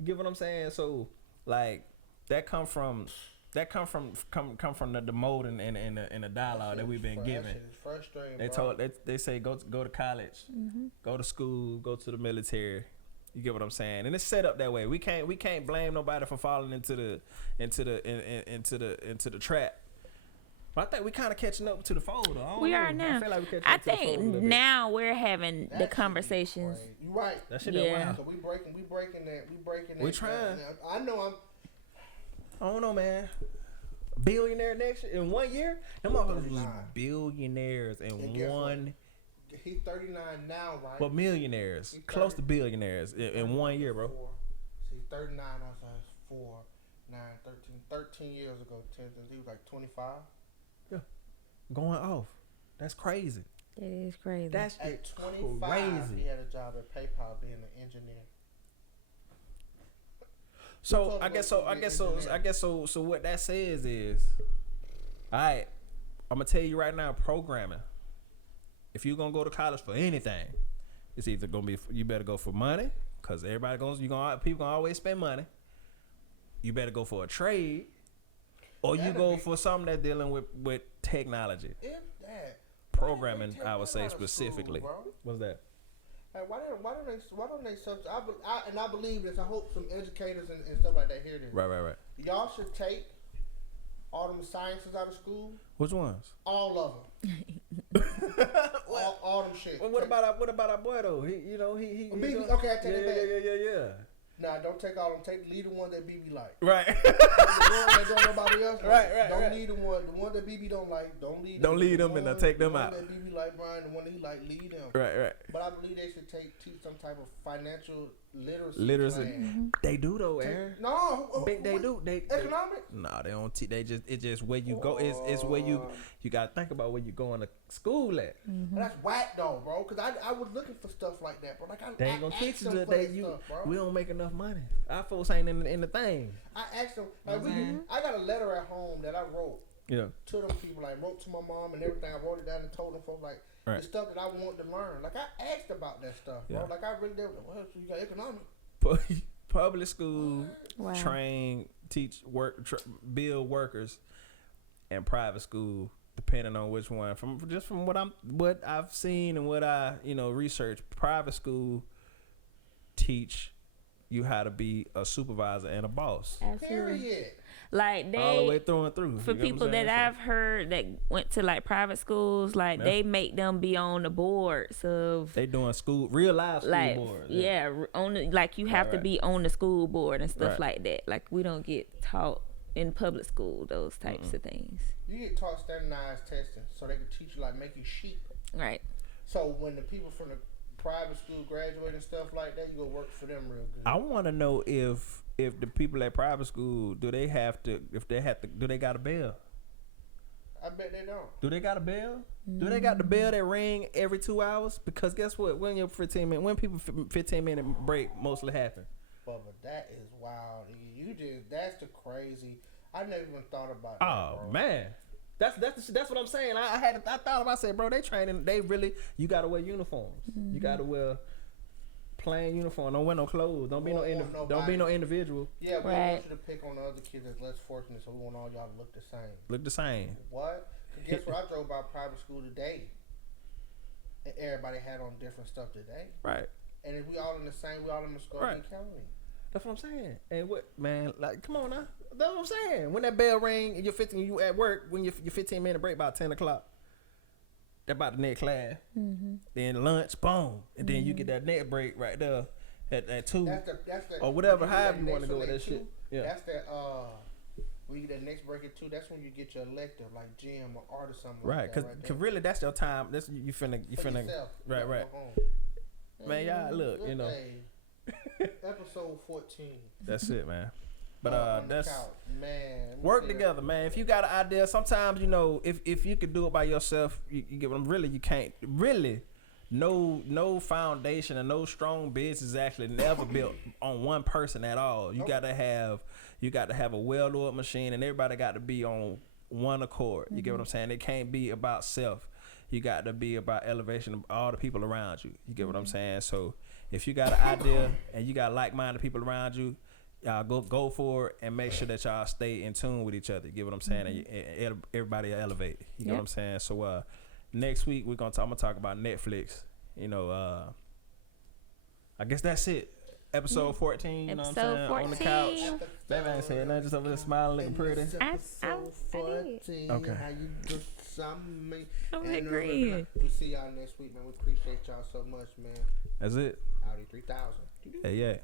You get what I'm saying? So like that come from the mold and the dialogue that we've been given. They say go to college, go to school, go to the military. You get what I'm saying? And it's set up that way. We can't blame nobody for falling into the trap. But I think we kind of catching up to the fold. We are now. I feel like we catching I up to the fold a little think bit. now we're having the conversations. You right. That shit Yeah. that wild. So we breaking that. We trying. I know I don't know, man. Billionaire next year in 1 year? Them motherfuckers was billionaires in guess one. he's 39 now, right? But millionaires, He's close 30. to billionaires in 1 year, bro. He's 39. I was 4, 9, 13 years ago. He was like 25. Going off. That's crazy. That is crazy. That's At 25, crazy. he had a job at PayPal being an engineer. So I guess so what that says is, all right, I'm gonna tell you right now, programming. If you're gonna go to college for anything, it's either gonna be you better go for money, cause people gonna always spend money. You better go for a trade, or you go for something that's dealing with technology. If that Programming, I would say specifically. What's that? Hey, why don't they subject? I believe this. I hope some educators and stuff like that hear this. Right. Y'all should take all them sciences out of school. Which ones? All of them. all them shit. Well, what about our boy though? He BB, okay, I take it back. Yeah. Nah, don't take all of them. Leave the one that BB like. Right. The one that don't nobody else like. Right. Don't leave the one that BB don't like. Don't leave them and take them out. The one that BB like, Brian, the one that he like, leave them. Right. But I believe they should teach some type of financial literacy. Plan. They do though, Aaron. No, They do. They economics. No, they don't teach. It's just where you go. It's where you gotta think about where you going to school at. That's whack though, bro. Cause I was looking for stuff like that, bro. Like They ain't gonna teach you them that for stuff, bro. we don't make enough money. Our folks ain't in the thing. I asked them. Like I got a letter at home that I wrote. Yeah. To them people, like wrote to my mom and everything. I wrote it down and told them folks like the stuff that I want to learn. Like I asked about that stuff, bro. Yeah. Like I really did. Well, so you got economics. Public school Wow. train, teach, build workers, and private school, depending on which one. From what I've seen and what I researched, private school teach you how to be a supervisor and a boss. Absolutely. Period. Like All the way through and through. For You get what people I'm saying? that I've heard that went to like private schools, like Yeah. they make them be on the boards of They doing real life school like boards. on the, like you have to Right. be on the school board and stuff Right. like that. Like we don't get taught in public school those types of things. You get taught standardized testing, so they can teach you like making sheep. Right. So when the people from the private school graduate and stuff like that, you go work for them real good. I want to know if the people at private school do they got a bell? I bet they don't. Do they got a bell? Do they got the bell that ring every 2 hours? Because guess what? When people 15-minute break mostly happen. But that is wild. That's the crazy. I never even thought about that. Oh bro. man, that's what I'm saying. I thought about. I said, bro, they training. They really. You gotta wear uniforms. You gotta wear plain uniform. Don't wear no clothes. Don't be no individual. Yeah, we Right. want you to pick on the other kids that's less fortunate, so we want all y'all to look the same. Look the same. What? 'Cause guess what? I drove by private school today, and everybody had on different stuff today. Right. And if we all in the same, we all in the Scorpion Right. County. That's what I'm saying. And what, man? Like, come on now. That's what I'm saying. When that bell ring, and you at work when your 15-minute break about 10 o'clock. That about the next class. Then lunch, boom, and then you get that next break right there at 2 That's the or whatever. when you get However that you want to next go with one that at shit. 2, Yeah. That's that when you get that next break at 2, that's when you get your elective like gym or art or something. Right, like that cause there. really that's your time. That's you For finna yourself. right. Go home. Man, y'all look, Good you know. day. Episode 14. That's it, man. But On the that's couch. Man. let me work tell you. together, man. If you got an idea, sometimes if you could do it by yourself, you get what I'm really you can't really. No foundation and no strong business is actually never built on one person at all. You got to have a well-oiled machine, and everybody got to be on one accord. You get what I'm saying? It can't be about self. you got to be about elevation of all the people around you. You get what I'm saying? So if you got an idea and you got like-minded people around you, y'all go for it and make sure that y'all stay in tune with each other. You get what I'm saying? And everybody elevate. You get what I'm saying? So next week I'm gonna talk about Netflix. You know, I guess that's it. Episode 14, you know what I'm saying? 14. On the couch. Baby ain't saying nothing, just over there smiling, looking pretty. I did. Okay. How you do something? I'm agreeing. We'll see y'all next week, man. We appreciate y'all so much, man. That's it. Audi 3000. Hey, yeah.